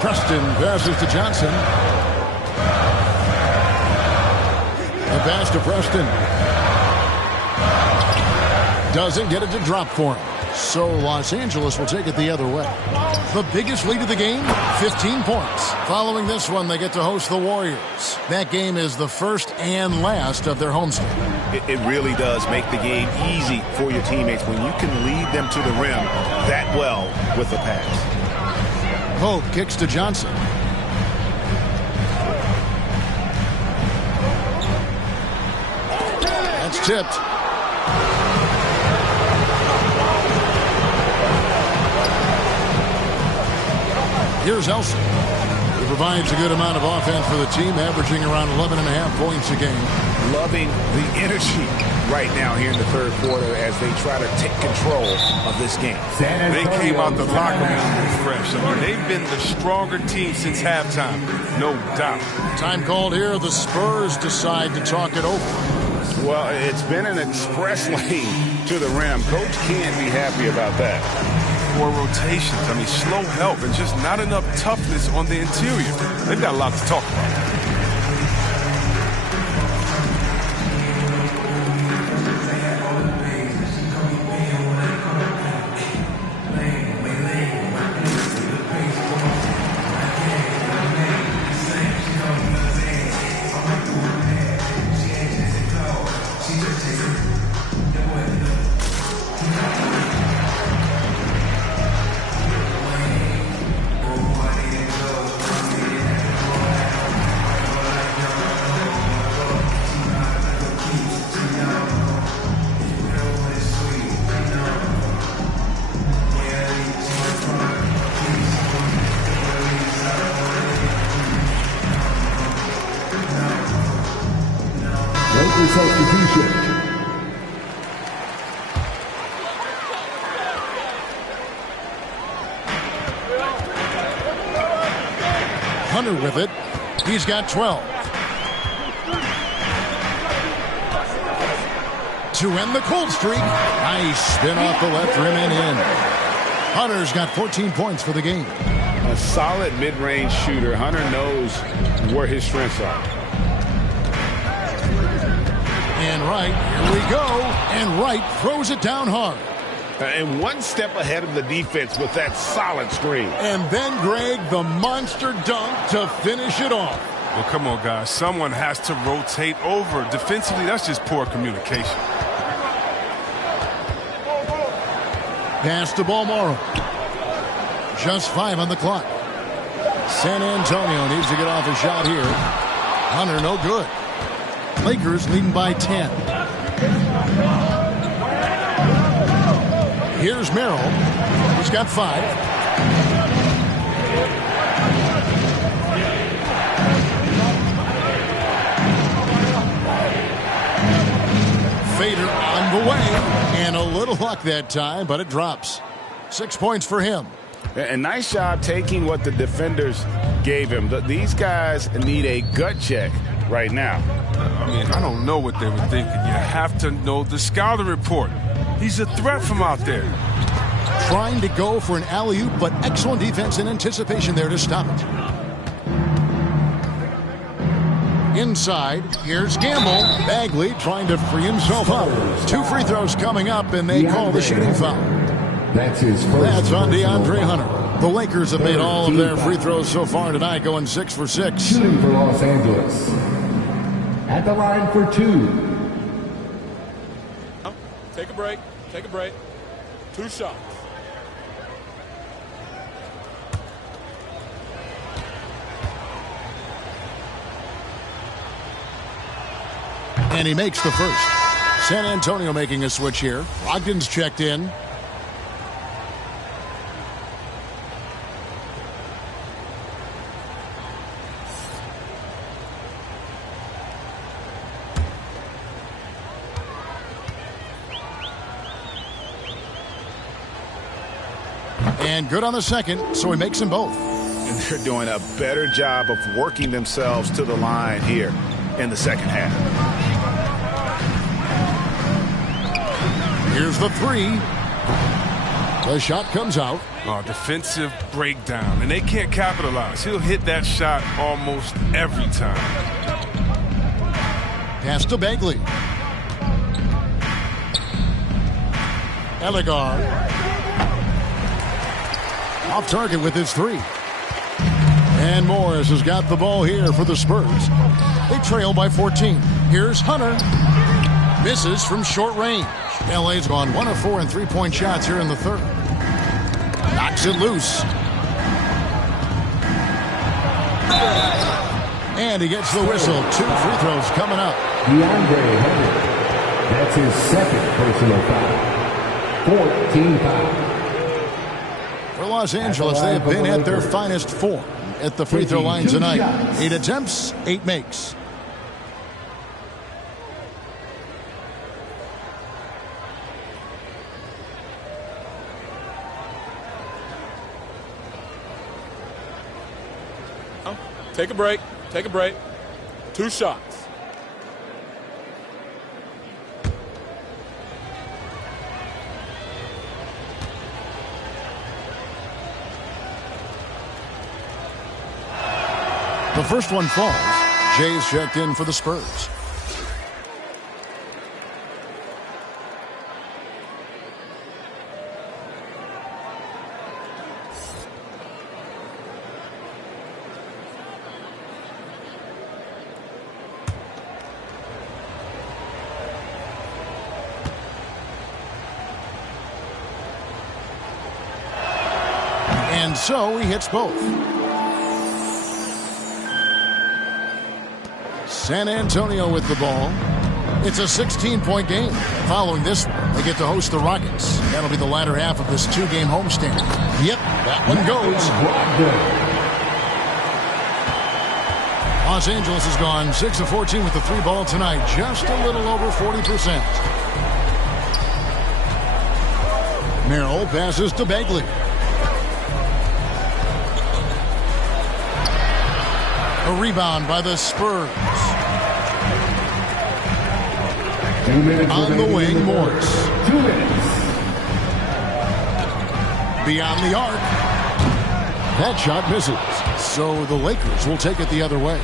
Preston passes to Johnson. The pass to Preston. Doesn't get it to drop for him. So Los Angeles will take it the other way. The biggest lead of the game, 15 points. Following this one, they get to host the Warriors. That game is the first and last of their homestand. It really does make the game easy for your teammates when you can lead them to the rim that well with a pass. Pope kicks to Johnson. That's tipped. Here's Elson. He provides a good amount of offense for the team, averaging around 11.5 points a game. Loving the energy right now here in the third quarter as they try to take control of this game. They came out the locker room fresh. I mean, they've been the stronger team since halftime, no doubt. Time called here. The Spurs decide to talk it over. Well, it's been an express lane to the rim. Coach can't be happy about that. 4 rotations. I mean, slow help and just not enough toughness on the interior. They've got a lot to talk about. Substitution. Hunter with it. He's got 12. To end the cold streak. Nice spin off the left rim and in. Hunter's got 14 points for the game. A solid mid-range shooter. Hunter knows where his strengths are. And Wright, here we go. And Wright throws it down hard. And one step ahead of the defense with that solid screen. And then, Greg, the monster dunk to finish it off. Well, come on, guys. Someone has to rotate over. Defensively, that's just poor communication. Pass to Balmoro. Just 5 on the clock. San Antonio needs to get off a shot here. Hunter, no good. Lakers leading by 10. Here's Merrill. He's got 5. Fader on the way. And a little luck that time, but it drops. 6 points for him. And nice job taking what the defenders gave him. These guys need a gut check right now. I mean, I don't know what they were thinking. You have to know the scouting report. He's a threat from out there. Trying to go for an alley-oop, but excellent defense and anticipation there to stop it. Inside, here's Gamble. Bagley trying to free himself up. 2 free throws coming up, and they call the shooting foul. That's his first. That's on DeAndre Hunter. The Lakers have made all of their free throws so far tonight, going 6 for 6. Shooting for Los Angeles. At the line for 2. Take a break. Take a break. 2 shots. And he makes the first. San Antonio making a switch here. Ogden's checked in. And good on the second, so he makes them both. And they're doing a better job of working themselves to the line here in the second half. Here's the three. The shot comes out. Defensive breakdown, and they can't capitalize. He'll hit that shot almost every time. Pass to Bagley. Ellegaard. Off target with his three. And Morris has got the ball here for the Spurs. They trail by 14. Here's Hunter. Misses from short range. LA's gone 1 of 4 in three-point shots here in the third. Knocks it loose. And he gets the whistle. 2 free throws coming up. DeAndre Hunter. That's his second personal foul. 14 foul. For Los Angeles, they have been at their finest form at the free throw line tonight. 8 attempts, 8 makes. Take a break. Take a break. 2 shots. The first one falls. Jay's checked in for the Spurs. And so he hits both. San Antonio with the ball. It's a 16-point game. Following this one, they get to host the Rockets. That'll be the latter half of this 2-game homestand. Yep, that one goes. Los Angeles has gone 6 of 14 with the 3 ball tonight. Just a little over 40%. Merrill passes to Bagley. A rebound by the Spurs. On the wing, Morris. 2 minutes. Beyond the arc. That shot misses. So the Lakers will take it the other way.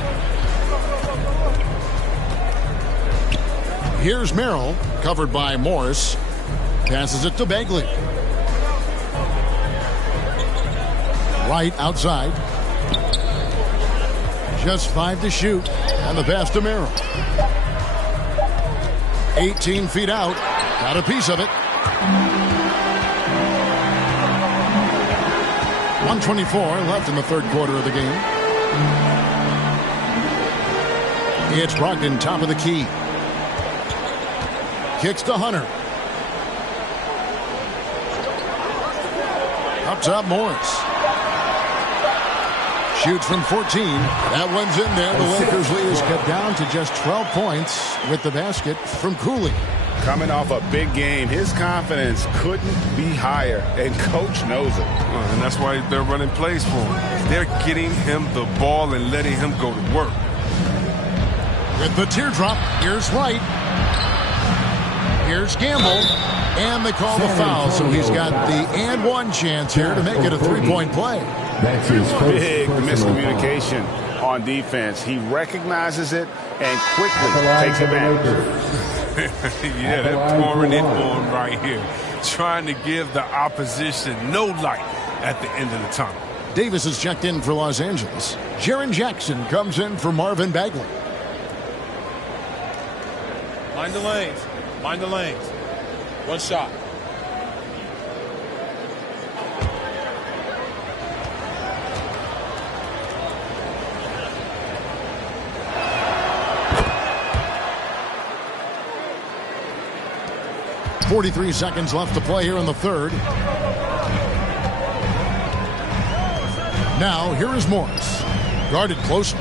Here's Merrill, covered by Morris. Passes it to Bagley. Right outside. Just 5 to shoot. And the pass to Merrill. 18 feet out. Got a piece of it. 1:24 left in the third quarter of the game. It's Brogdon, top of the key. Kicks to Hunter. Up top, Morris. Shoots from 14. That one's in there. The Lakers lead is cut down to just 12 points with the basket from Cooley. Coming off a big game, his confidence couldn't be higher, and Coach knows it. And that's why they're running plays for him. They're getting him the ball and letting him go to work. With the teardrop, here's Wright. Here's Gamble. And they call the foul, so he's got the and one chance here to make it a 3-point play. That's his first big miscommunication on defense. He recognizes it and quickly takes advantage. Yeah, they're pouring it on right here. Trying to give the opposition no light at the end of the tunnel. Davis is checked in for Los Angeles. Jaren Jackson comes in for Marvin Bagley. Mind the lanes. Mind the lanes. 1 shot. .43 seconds left to play here in the third. Now, here is Morris. Guarded closely.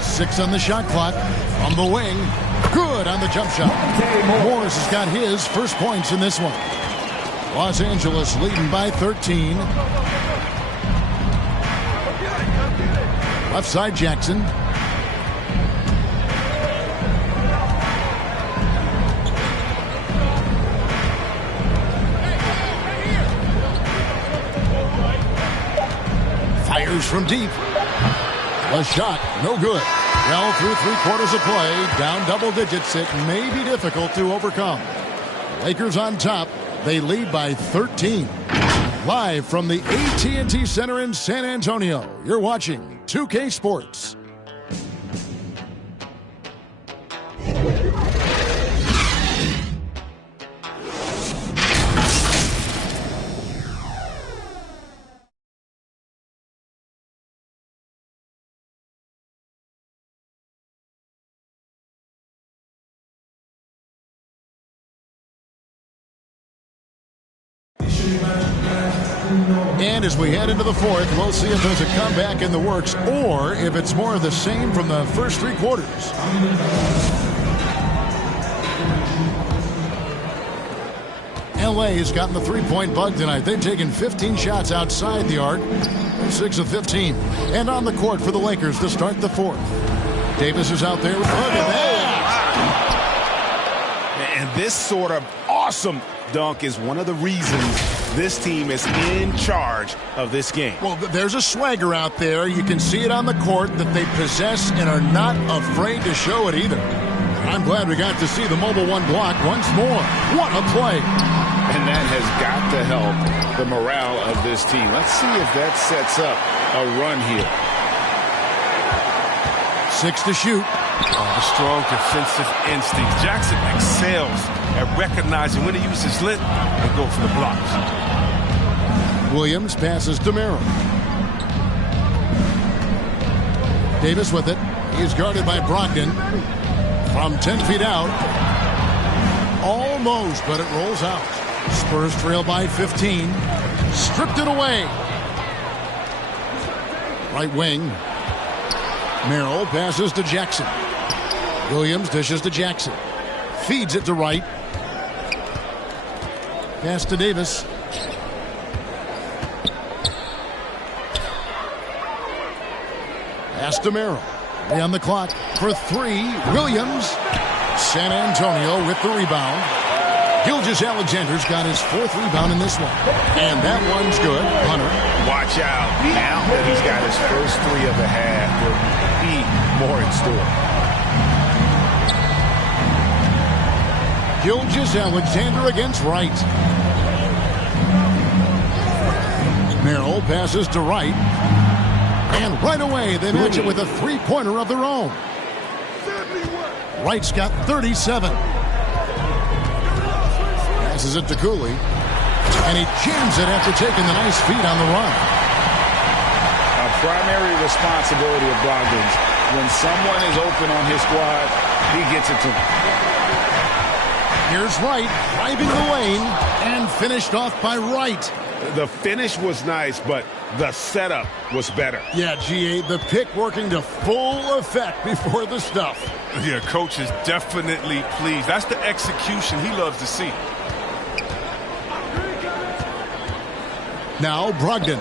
Six on the shot clock. From the wing. Good on the jump shot. Morris has got his first points in this one. Los Angeles leading by 13. Left side, Jackson. Fires from deep. A shot, no good. Well, through 3/4 of play, down double digits, it may be difficult to overcome. Lakers on top. They lead by 13. Live from the AT&T Center in San Antonio, you're watching 2K Sports. And as we head into the fourth, we'll see if there's a comeback in the works or if it's more of the same from the first 3 quarters. LA has gotten the 3-point bug tonight. They've taken 15 shots outside the arc, 6 of 15. And on the court for the Lakers to start the fourth. Davis is out there. Look at that! And this sort of awesome dunk is one of the reasons this team is in charge of this game. Well, there's a swagger out there. You can see it on the court that they possess and are not afraid to show it either. I'm glad we got to see the mobile one block once more. What a play. And that has got to help the morale of this team. Let's see if that sets up a run here. 6 to shoot. The strong defensive instinct. Jackson excels at recognizing when to use his length and go for the blocks. Williams passes to Merrill. Davis with it. He's guarded by Brogdon. From 10 feet out. Almost, but it rolls out. Spurs trail by 15. Stripped it away. Right wing. Merrill passes to Jackson. Williams dishes to Jackson. Feeds it to Wright. Pass to Davis. Pass to Merrill. 3 on the clock for 3. Williams. San Antonio with the rebound. Gilgeous-Alexander's got his 4th rebound in this one. And that one's good. Hunter. Watch out. Now that he's got his first 3 of the half, there'll be more in store. Gilgeous-Alexander against Wright. Merrill passes to Wright. And right away, they match it with a 3-pointer of their own. Wright's got 37. Passes it to Cooley. And he jams it after taking the nice feed on the run. A primary responsibility of Brogdon's. When someone is open on his squad, he gets it to them. Here's Wright driving the lane and finished off by Wright. The finish was nice, but the setup was better. Yeah, GA, the pick working to full effect before the stuff. Yeah, coach is definitely pleased. That's the execution he loves to see. Now Brogdon.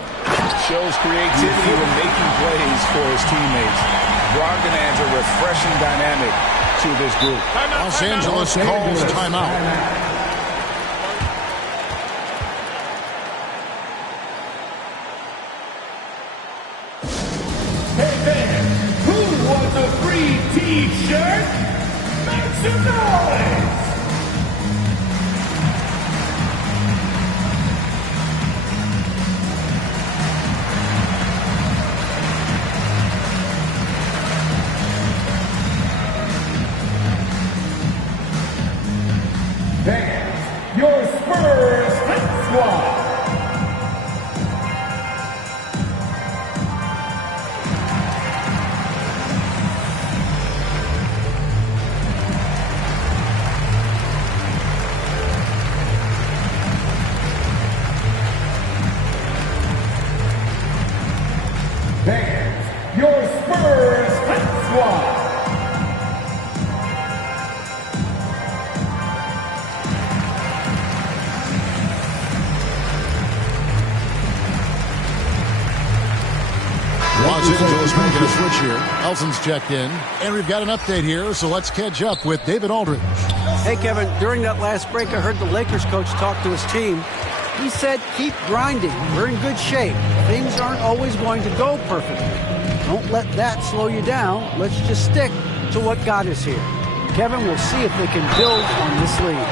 Shows creativity when making plays for his teammates. Brogdon adds a refreshing dynamic to this group. Los Angeles calls timeout. Hey fans, who wants a free t-shirt? Make some noise! Hey, Angeles making a switch here. Elson's checked in. And we've got an update here, so let's catch up with David Aldridge. Hey, Kevin, during that last break, I heard the Lakers coach talk to his team. He said, keep grinding. We're in good shape. Things aren't always going to go perfectly. Don't let that slow you down. Let's just stick to what got us here. Kevin, we'll see if they can build on this lead.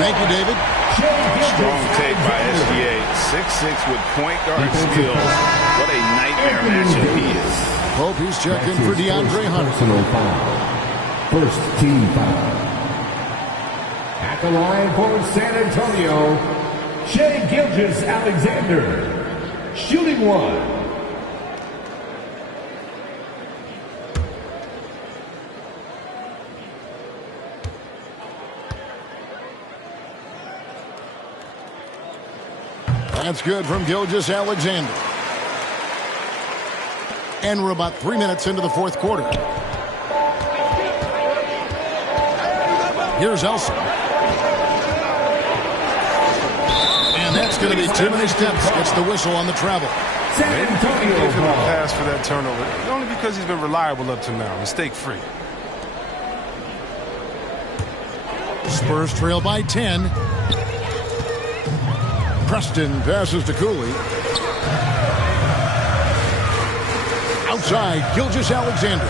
Thank you, David. Strong take by SGA. 6'6" with point guard skills. What a nightmare matchup he is. Pope, he's checked in for DeAndre Hunter. First team foul. At the line for San Antonio, Shai Gilgeous-Alexander, shooting one. That's good from Gilgeous-Alexander. And we're about 3 minutes into the fourth quarter. Here's Elson. And that's going to be too many steps. Gets the whistle on the travel. San Antonio gave him a pass for that turnover. Only because he's been reliable up to now. Mistake-free. Spurs trail by 10. Preston passes to Cooley. Outside, Gilgeous-Alexander.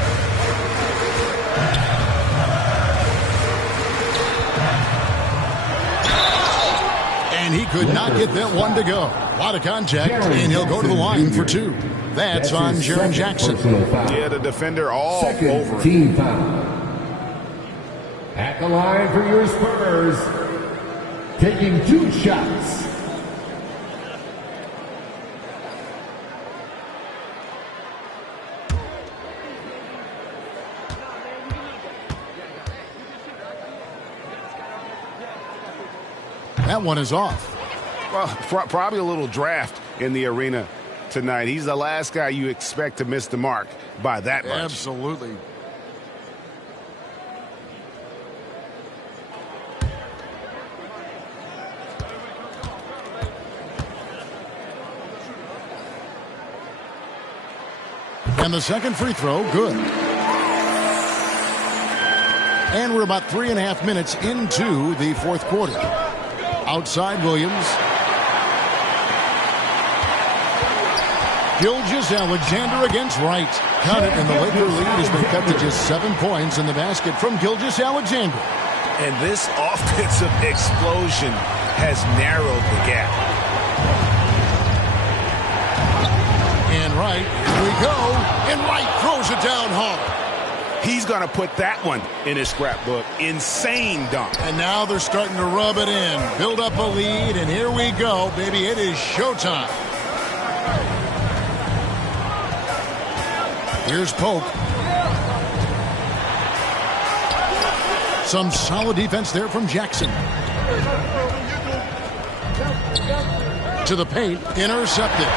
And he could not get that one to go. A lot of contact, and he'll go to the line for two. That's on Jaren Jackson. Yeah, the defender all over team foul. At the line for your Spurs, taking 2 shots. That one is off. Well, probably a little draft in the arena tonight. He's the last guy you expect to miss the mark by that much. Absolutely. And the second free throw, good. And we're about 3.5 minutes into the fourth quarter. Outside Williams. Gilgeous-Alexander against Wright. Count it, and the Laker lead has been cut to just 7 points in the basket from Gilgeous-Alexander. And this offensive explosion has narrowed the gap. And Wright, here we go. And Wright throws it down hard. He's going to put that one in his scrapbook. Insane dunk. And now they're starting to rub it in. Build up a lead, and here we go, baby. It is showtime. Here's Pope. Some solid defense there from Jackson. To the paint, intercepted.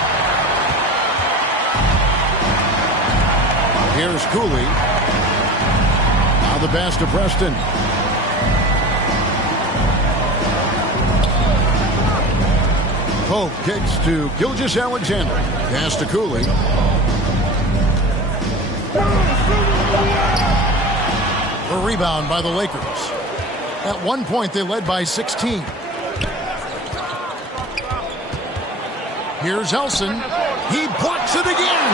Here's Cooley. Now the pass to Preston. Pope kicks to Gilgeous-Alexander. Pass to Cooley. A rebound by the Lakers. At one point, they led by 16. Here's Elson. He blocks it again.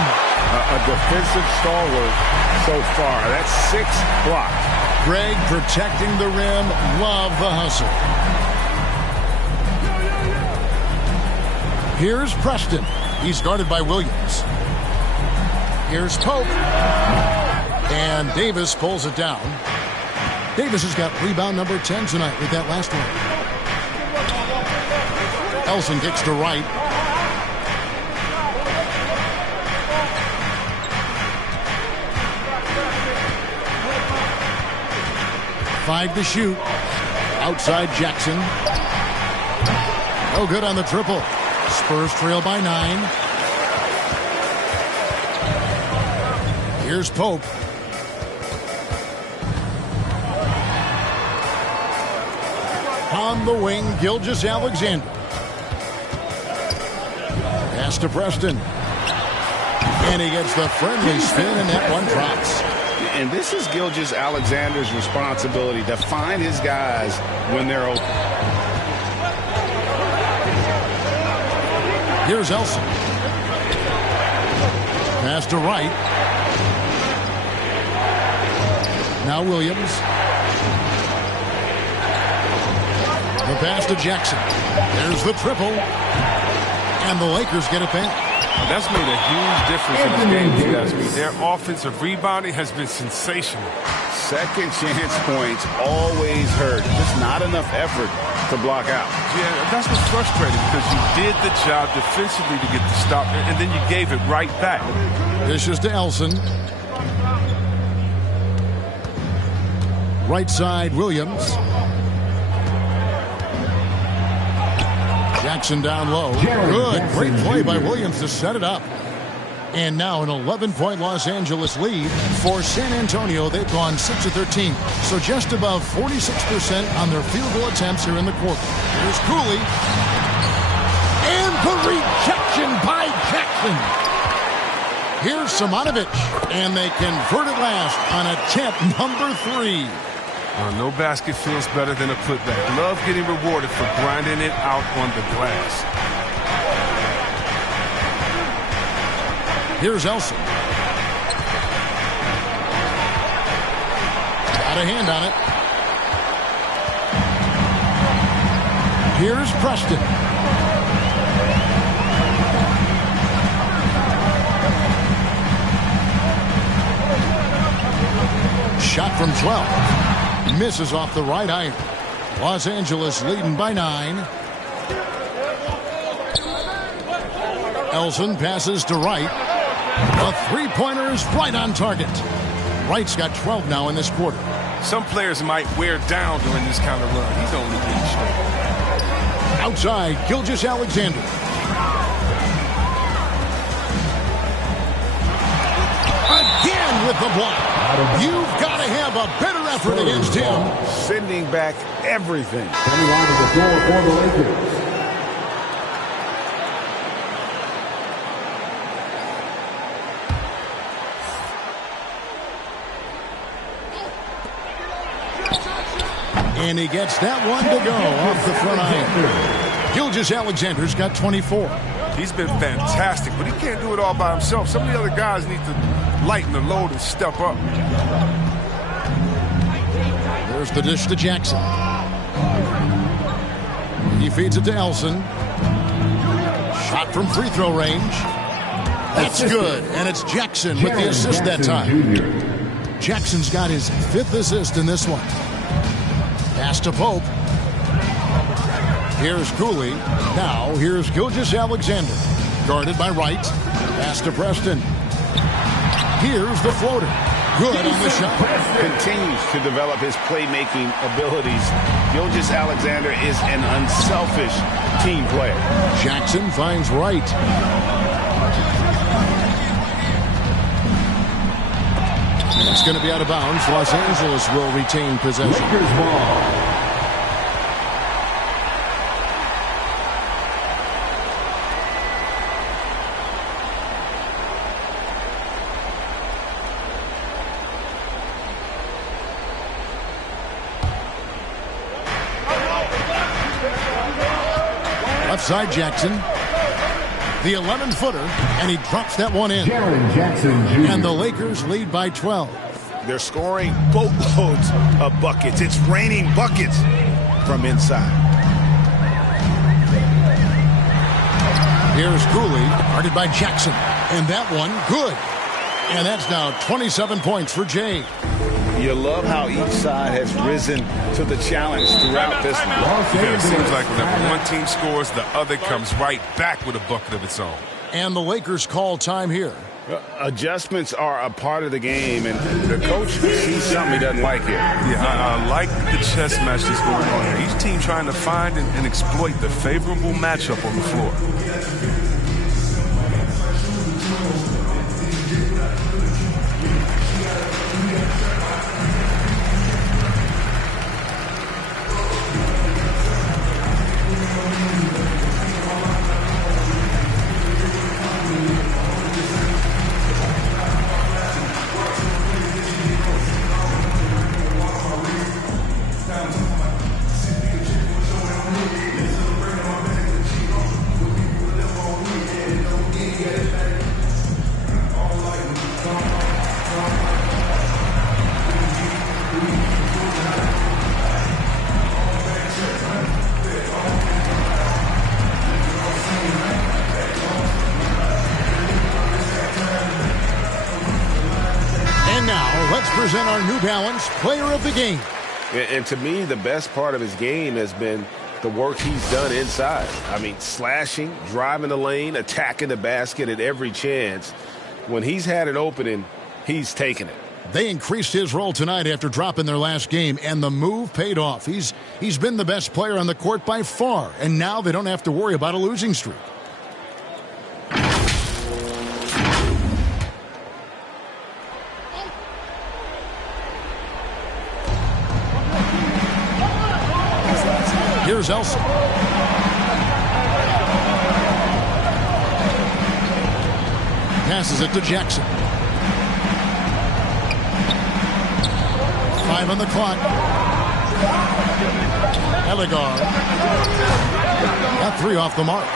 A defensive stalwart so far. That's 6 blocks. Greg protecting the rim. Love the hustle. Here's Preston. He's guarded by Williams. Here's Pope. And Davis pulls it down. Davis has got rebound number 10 tonight with that last one. Elson kicks to Wright. Five to shoot. Outside Jackson. No good on the triple. Spurs trail by 9. Here's Pope. On the wing, Gilgeous-Alexander. Pass to Preston. And he gets the friendly spin, and that one drops. And this is Gilgeous-Alexander's responsibility to find his guys when they're open. Here's Elson. Pass to right. Now Williams. The pass to Jackson. There's the triple. And the Lakers get it back. That's made a huge difference in this game, if you ask me. Their offensive rebounding has been sensational. Second chance points always hurt. Just not enough effort to block out. Yeah, that's what's frustrating, because you did the job defensively to get the stop, and then you gave it right back. Dishes to Elson. Right side, Williams. Jackson down low. Good. Great play by Williams to set it up. And now an 11-point Los Angeles lead for San Antonio. They've gone 6 of 13. So just above 46% on their field goal attempts here in the quarter. Here's Cooley. And the rejection by Jackson. Here's Simonovic. And they convert it last on attempt number 3. No basket feels better than a putback. Love getting rewarded for grinding it out on the glass. Here's Elson. Got a hand on it. Here's Preston. Shot from 12. Misses off the right iron. Los Angeles leading by 9. Elson passes to Wright. The three-pointer is right on target. Wright's got 12 now in this quarter. Some players might wear down during this kind of run. He's only getting straight. Outside, Gilgeous-Alexander. Again with the block. You've got to have a better effort against him. Sending back everything. Coming onto the floor for the Lakers. And he gets that one to go off the front iron. Gilgeous-Alexander's got 24. He's been fantastic, but he can't do it all by himself. Some of the other guys need to lighten the load and step up. There's the dish to Jackson. He feeds it to Elson. Shot from free throw range. That's good, and it's Jackson with the assist that time. Jackson's got his 5th assist in this one. Pass to Pope. Here's Cooley. Now here's Gilgeous-Alexander. Guarded by Wright. Pass to Preston. Here's the floater. Good on the shot. Continues to develop his playmaking abilities. Gilgeous-Alexander is an unselfish team player. Jackson finds Wright. It's going to be out of bounds. Los Angeles will retain possession. Lakers ball. Left side Jackson. The 11-footer, and he drops that one in. Jackson Jr. And the Lakers lead by 12. They're scoring boatloads of buckets. It's raining buckets from inside. Here's Cooley, guarded by Jackson. And that one, good. And that's now 27 points for Jay. You love how each side has risen to the challenge throughout this one. Yeah, it seems like whenever one team scores, the other comes right back with a bucket of its own. And the Lakers call time here. Adjustments are a part of the game, and the coach sees something he doesn't like here. Yeah, I like the chess match that's going on here. Each team trying to find and exploit the favorable matchup on the floor. our New Balance Player of the Game. And to me, the best part of his game has been the work he's done inside. I mean, slashing, driving the lane, attacking the basket at every chance. When he's had an opening, he's taken it. They increased his role tonight after dropping their last game, and the move paid off. He's been the best player on the court by far, and now they don't have to worry about a losing streak. Here's Elson. Passes it to Jackson. 5 on the clock. Elegar. Got 3 off the mark.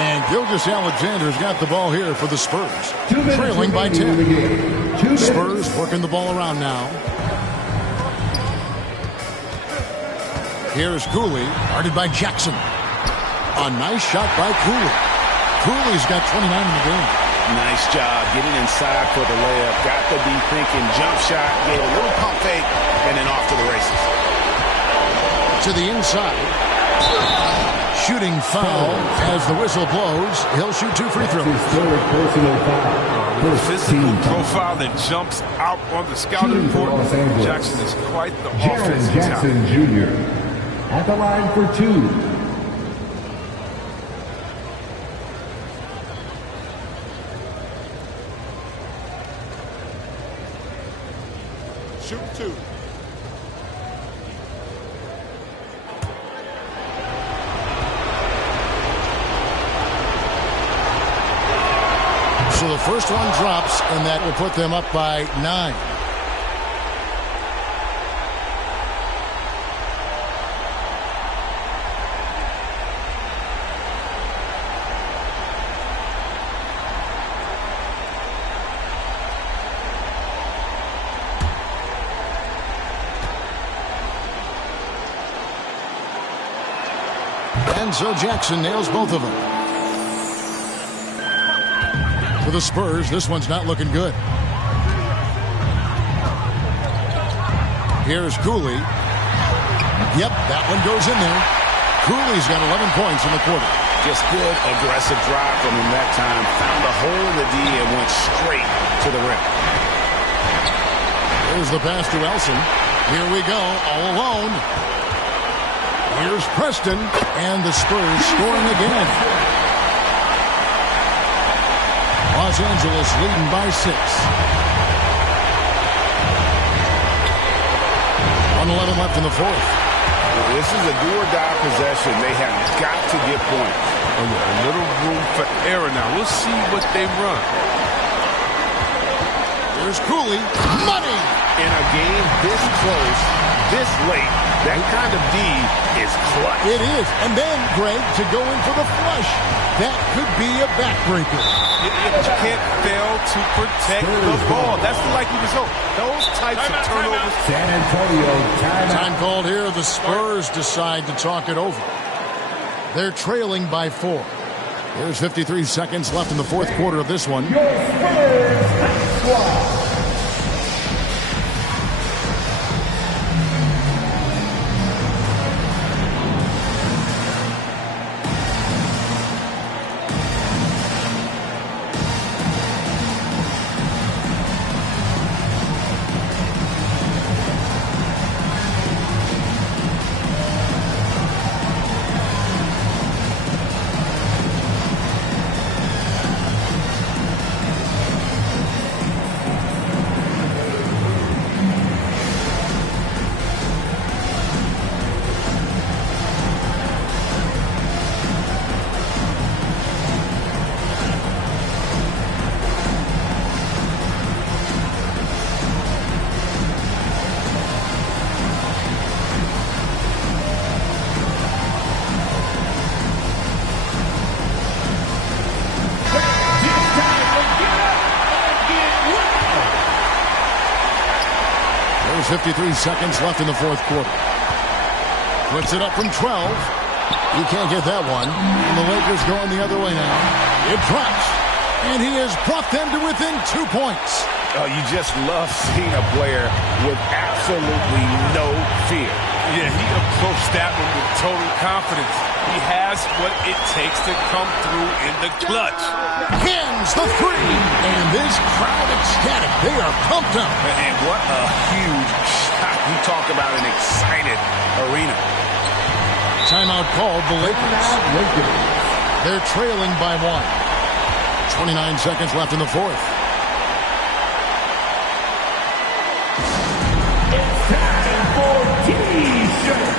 And Gilgeous-Alexander's got the ball here for the Spurs. Trailing by 10. Spurs working the ball around now. Here's Cooley, guarded by Jackson. A nice shot by Cooley. Cooley's got 29 in the game. Nice job getting inside for the layup. Got to be thinking jump shot, gave a little pump fake, and then off to the races. To the inside. Shooting foul as the whistle blows. He'll shoot 2 free throws. Physical profile that jumps out on the scouting report. Jackson is quite the offensive Jackson talent. Jr. at the line for 2. Shoot 2. So the first one drops, and that will put them up by 9. And so Jackson nails both of them. For the Spurs, this one's not looking good. Here's Cooley. Yep, that one goes in there. Cooley's got 11 points in the quarter. Just good, aggressive drive from him that time. Found a hole in the D and went straight to the rim. Here's the pass to Elson. Here we go, all alone. Here's Preston, and the Spurs scoring again. Los Angeles leading by 6. 1:11 left in the fourth. This is a do-or-die possession. They have got to get points. Oh, yeah, a little room for error now. We'll see what they run. There's Cooley. Money! In a game this close, this late, that kind of D is clutch. It is. And then, Greg, to go in for the flush. That could be a backbreaker. But you can't fail to protect the ball. That's the likely result. Those types of turnovers. San Antonio Time called here. The Spurs decide to talk it over. They're trailing by 4. There's 53 seconds left in the fourth quarter of this one. Your Spurs squad. There's 53 seconds left in the fourth quarter. Puts it up from 12. You can't get that one. And the Lakers going the other way now. It drops. And he has brought them to within 2 points. Oh, you just love seeing a player with absolutely no fear. Yeah, he approached that one with total confidence. He has what it takes to come through in the clutch. Hands the three, and this crowd ecstatic. They are pumped up. And what a huge shot. You talk about an excited arena. Timeout called the Lakers. They're trailing by 1. 29 seconds left in the fourth. It's time for T-shirts.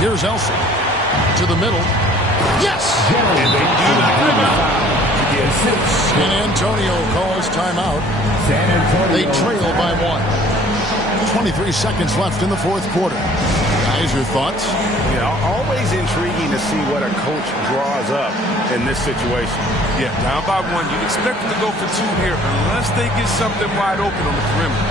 Here's Elson to the middle. Yes! And they do not have a foul to get 6. San Antonio calls timeout. They trail by 1. 23 seconds left in the fourth quarter. Guys, your thoughts? Yeah, always intriguing to see what a coach draws up in this situation. Yeah, down by 1. You'd expect them to go for 2 here unless they get something wide open on the perimeter.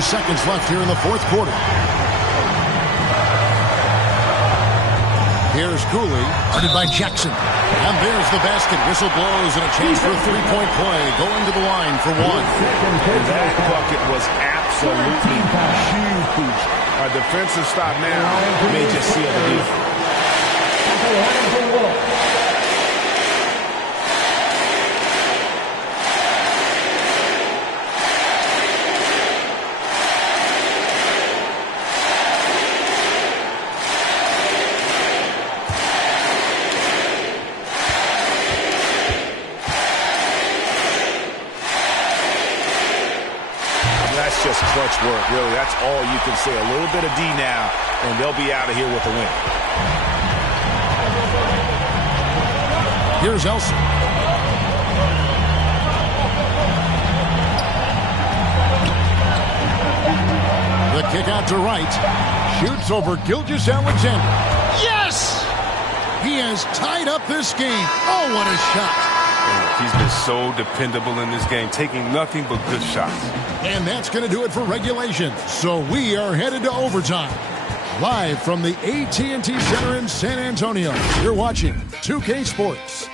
Seconds left here in the fourth quarter. Here's Cooley, guarded by Jackson. And there's the basket. Whistle blows and a chance for a three-point play. Going to the line for 1. That bucket was absolutely huge. A defensive stop now may just seal the deal. Just clutch work, really. That's all you can say. A little bit of D now, and they'll be out of here with a win. Here's Elson. The kick out to right. Shoots over Gilgeous-Alexander. Yes! He has tied up this game. Oh, what a shot. He's been so dependable in this game, taking nothing but good shots. And that's going to do it for regulation. So we are headed to overtime. Live from the AT&T Center in San Antonio, you're watching 2K Sports.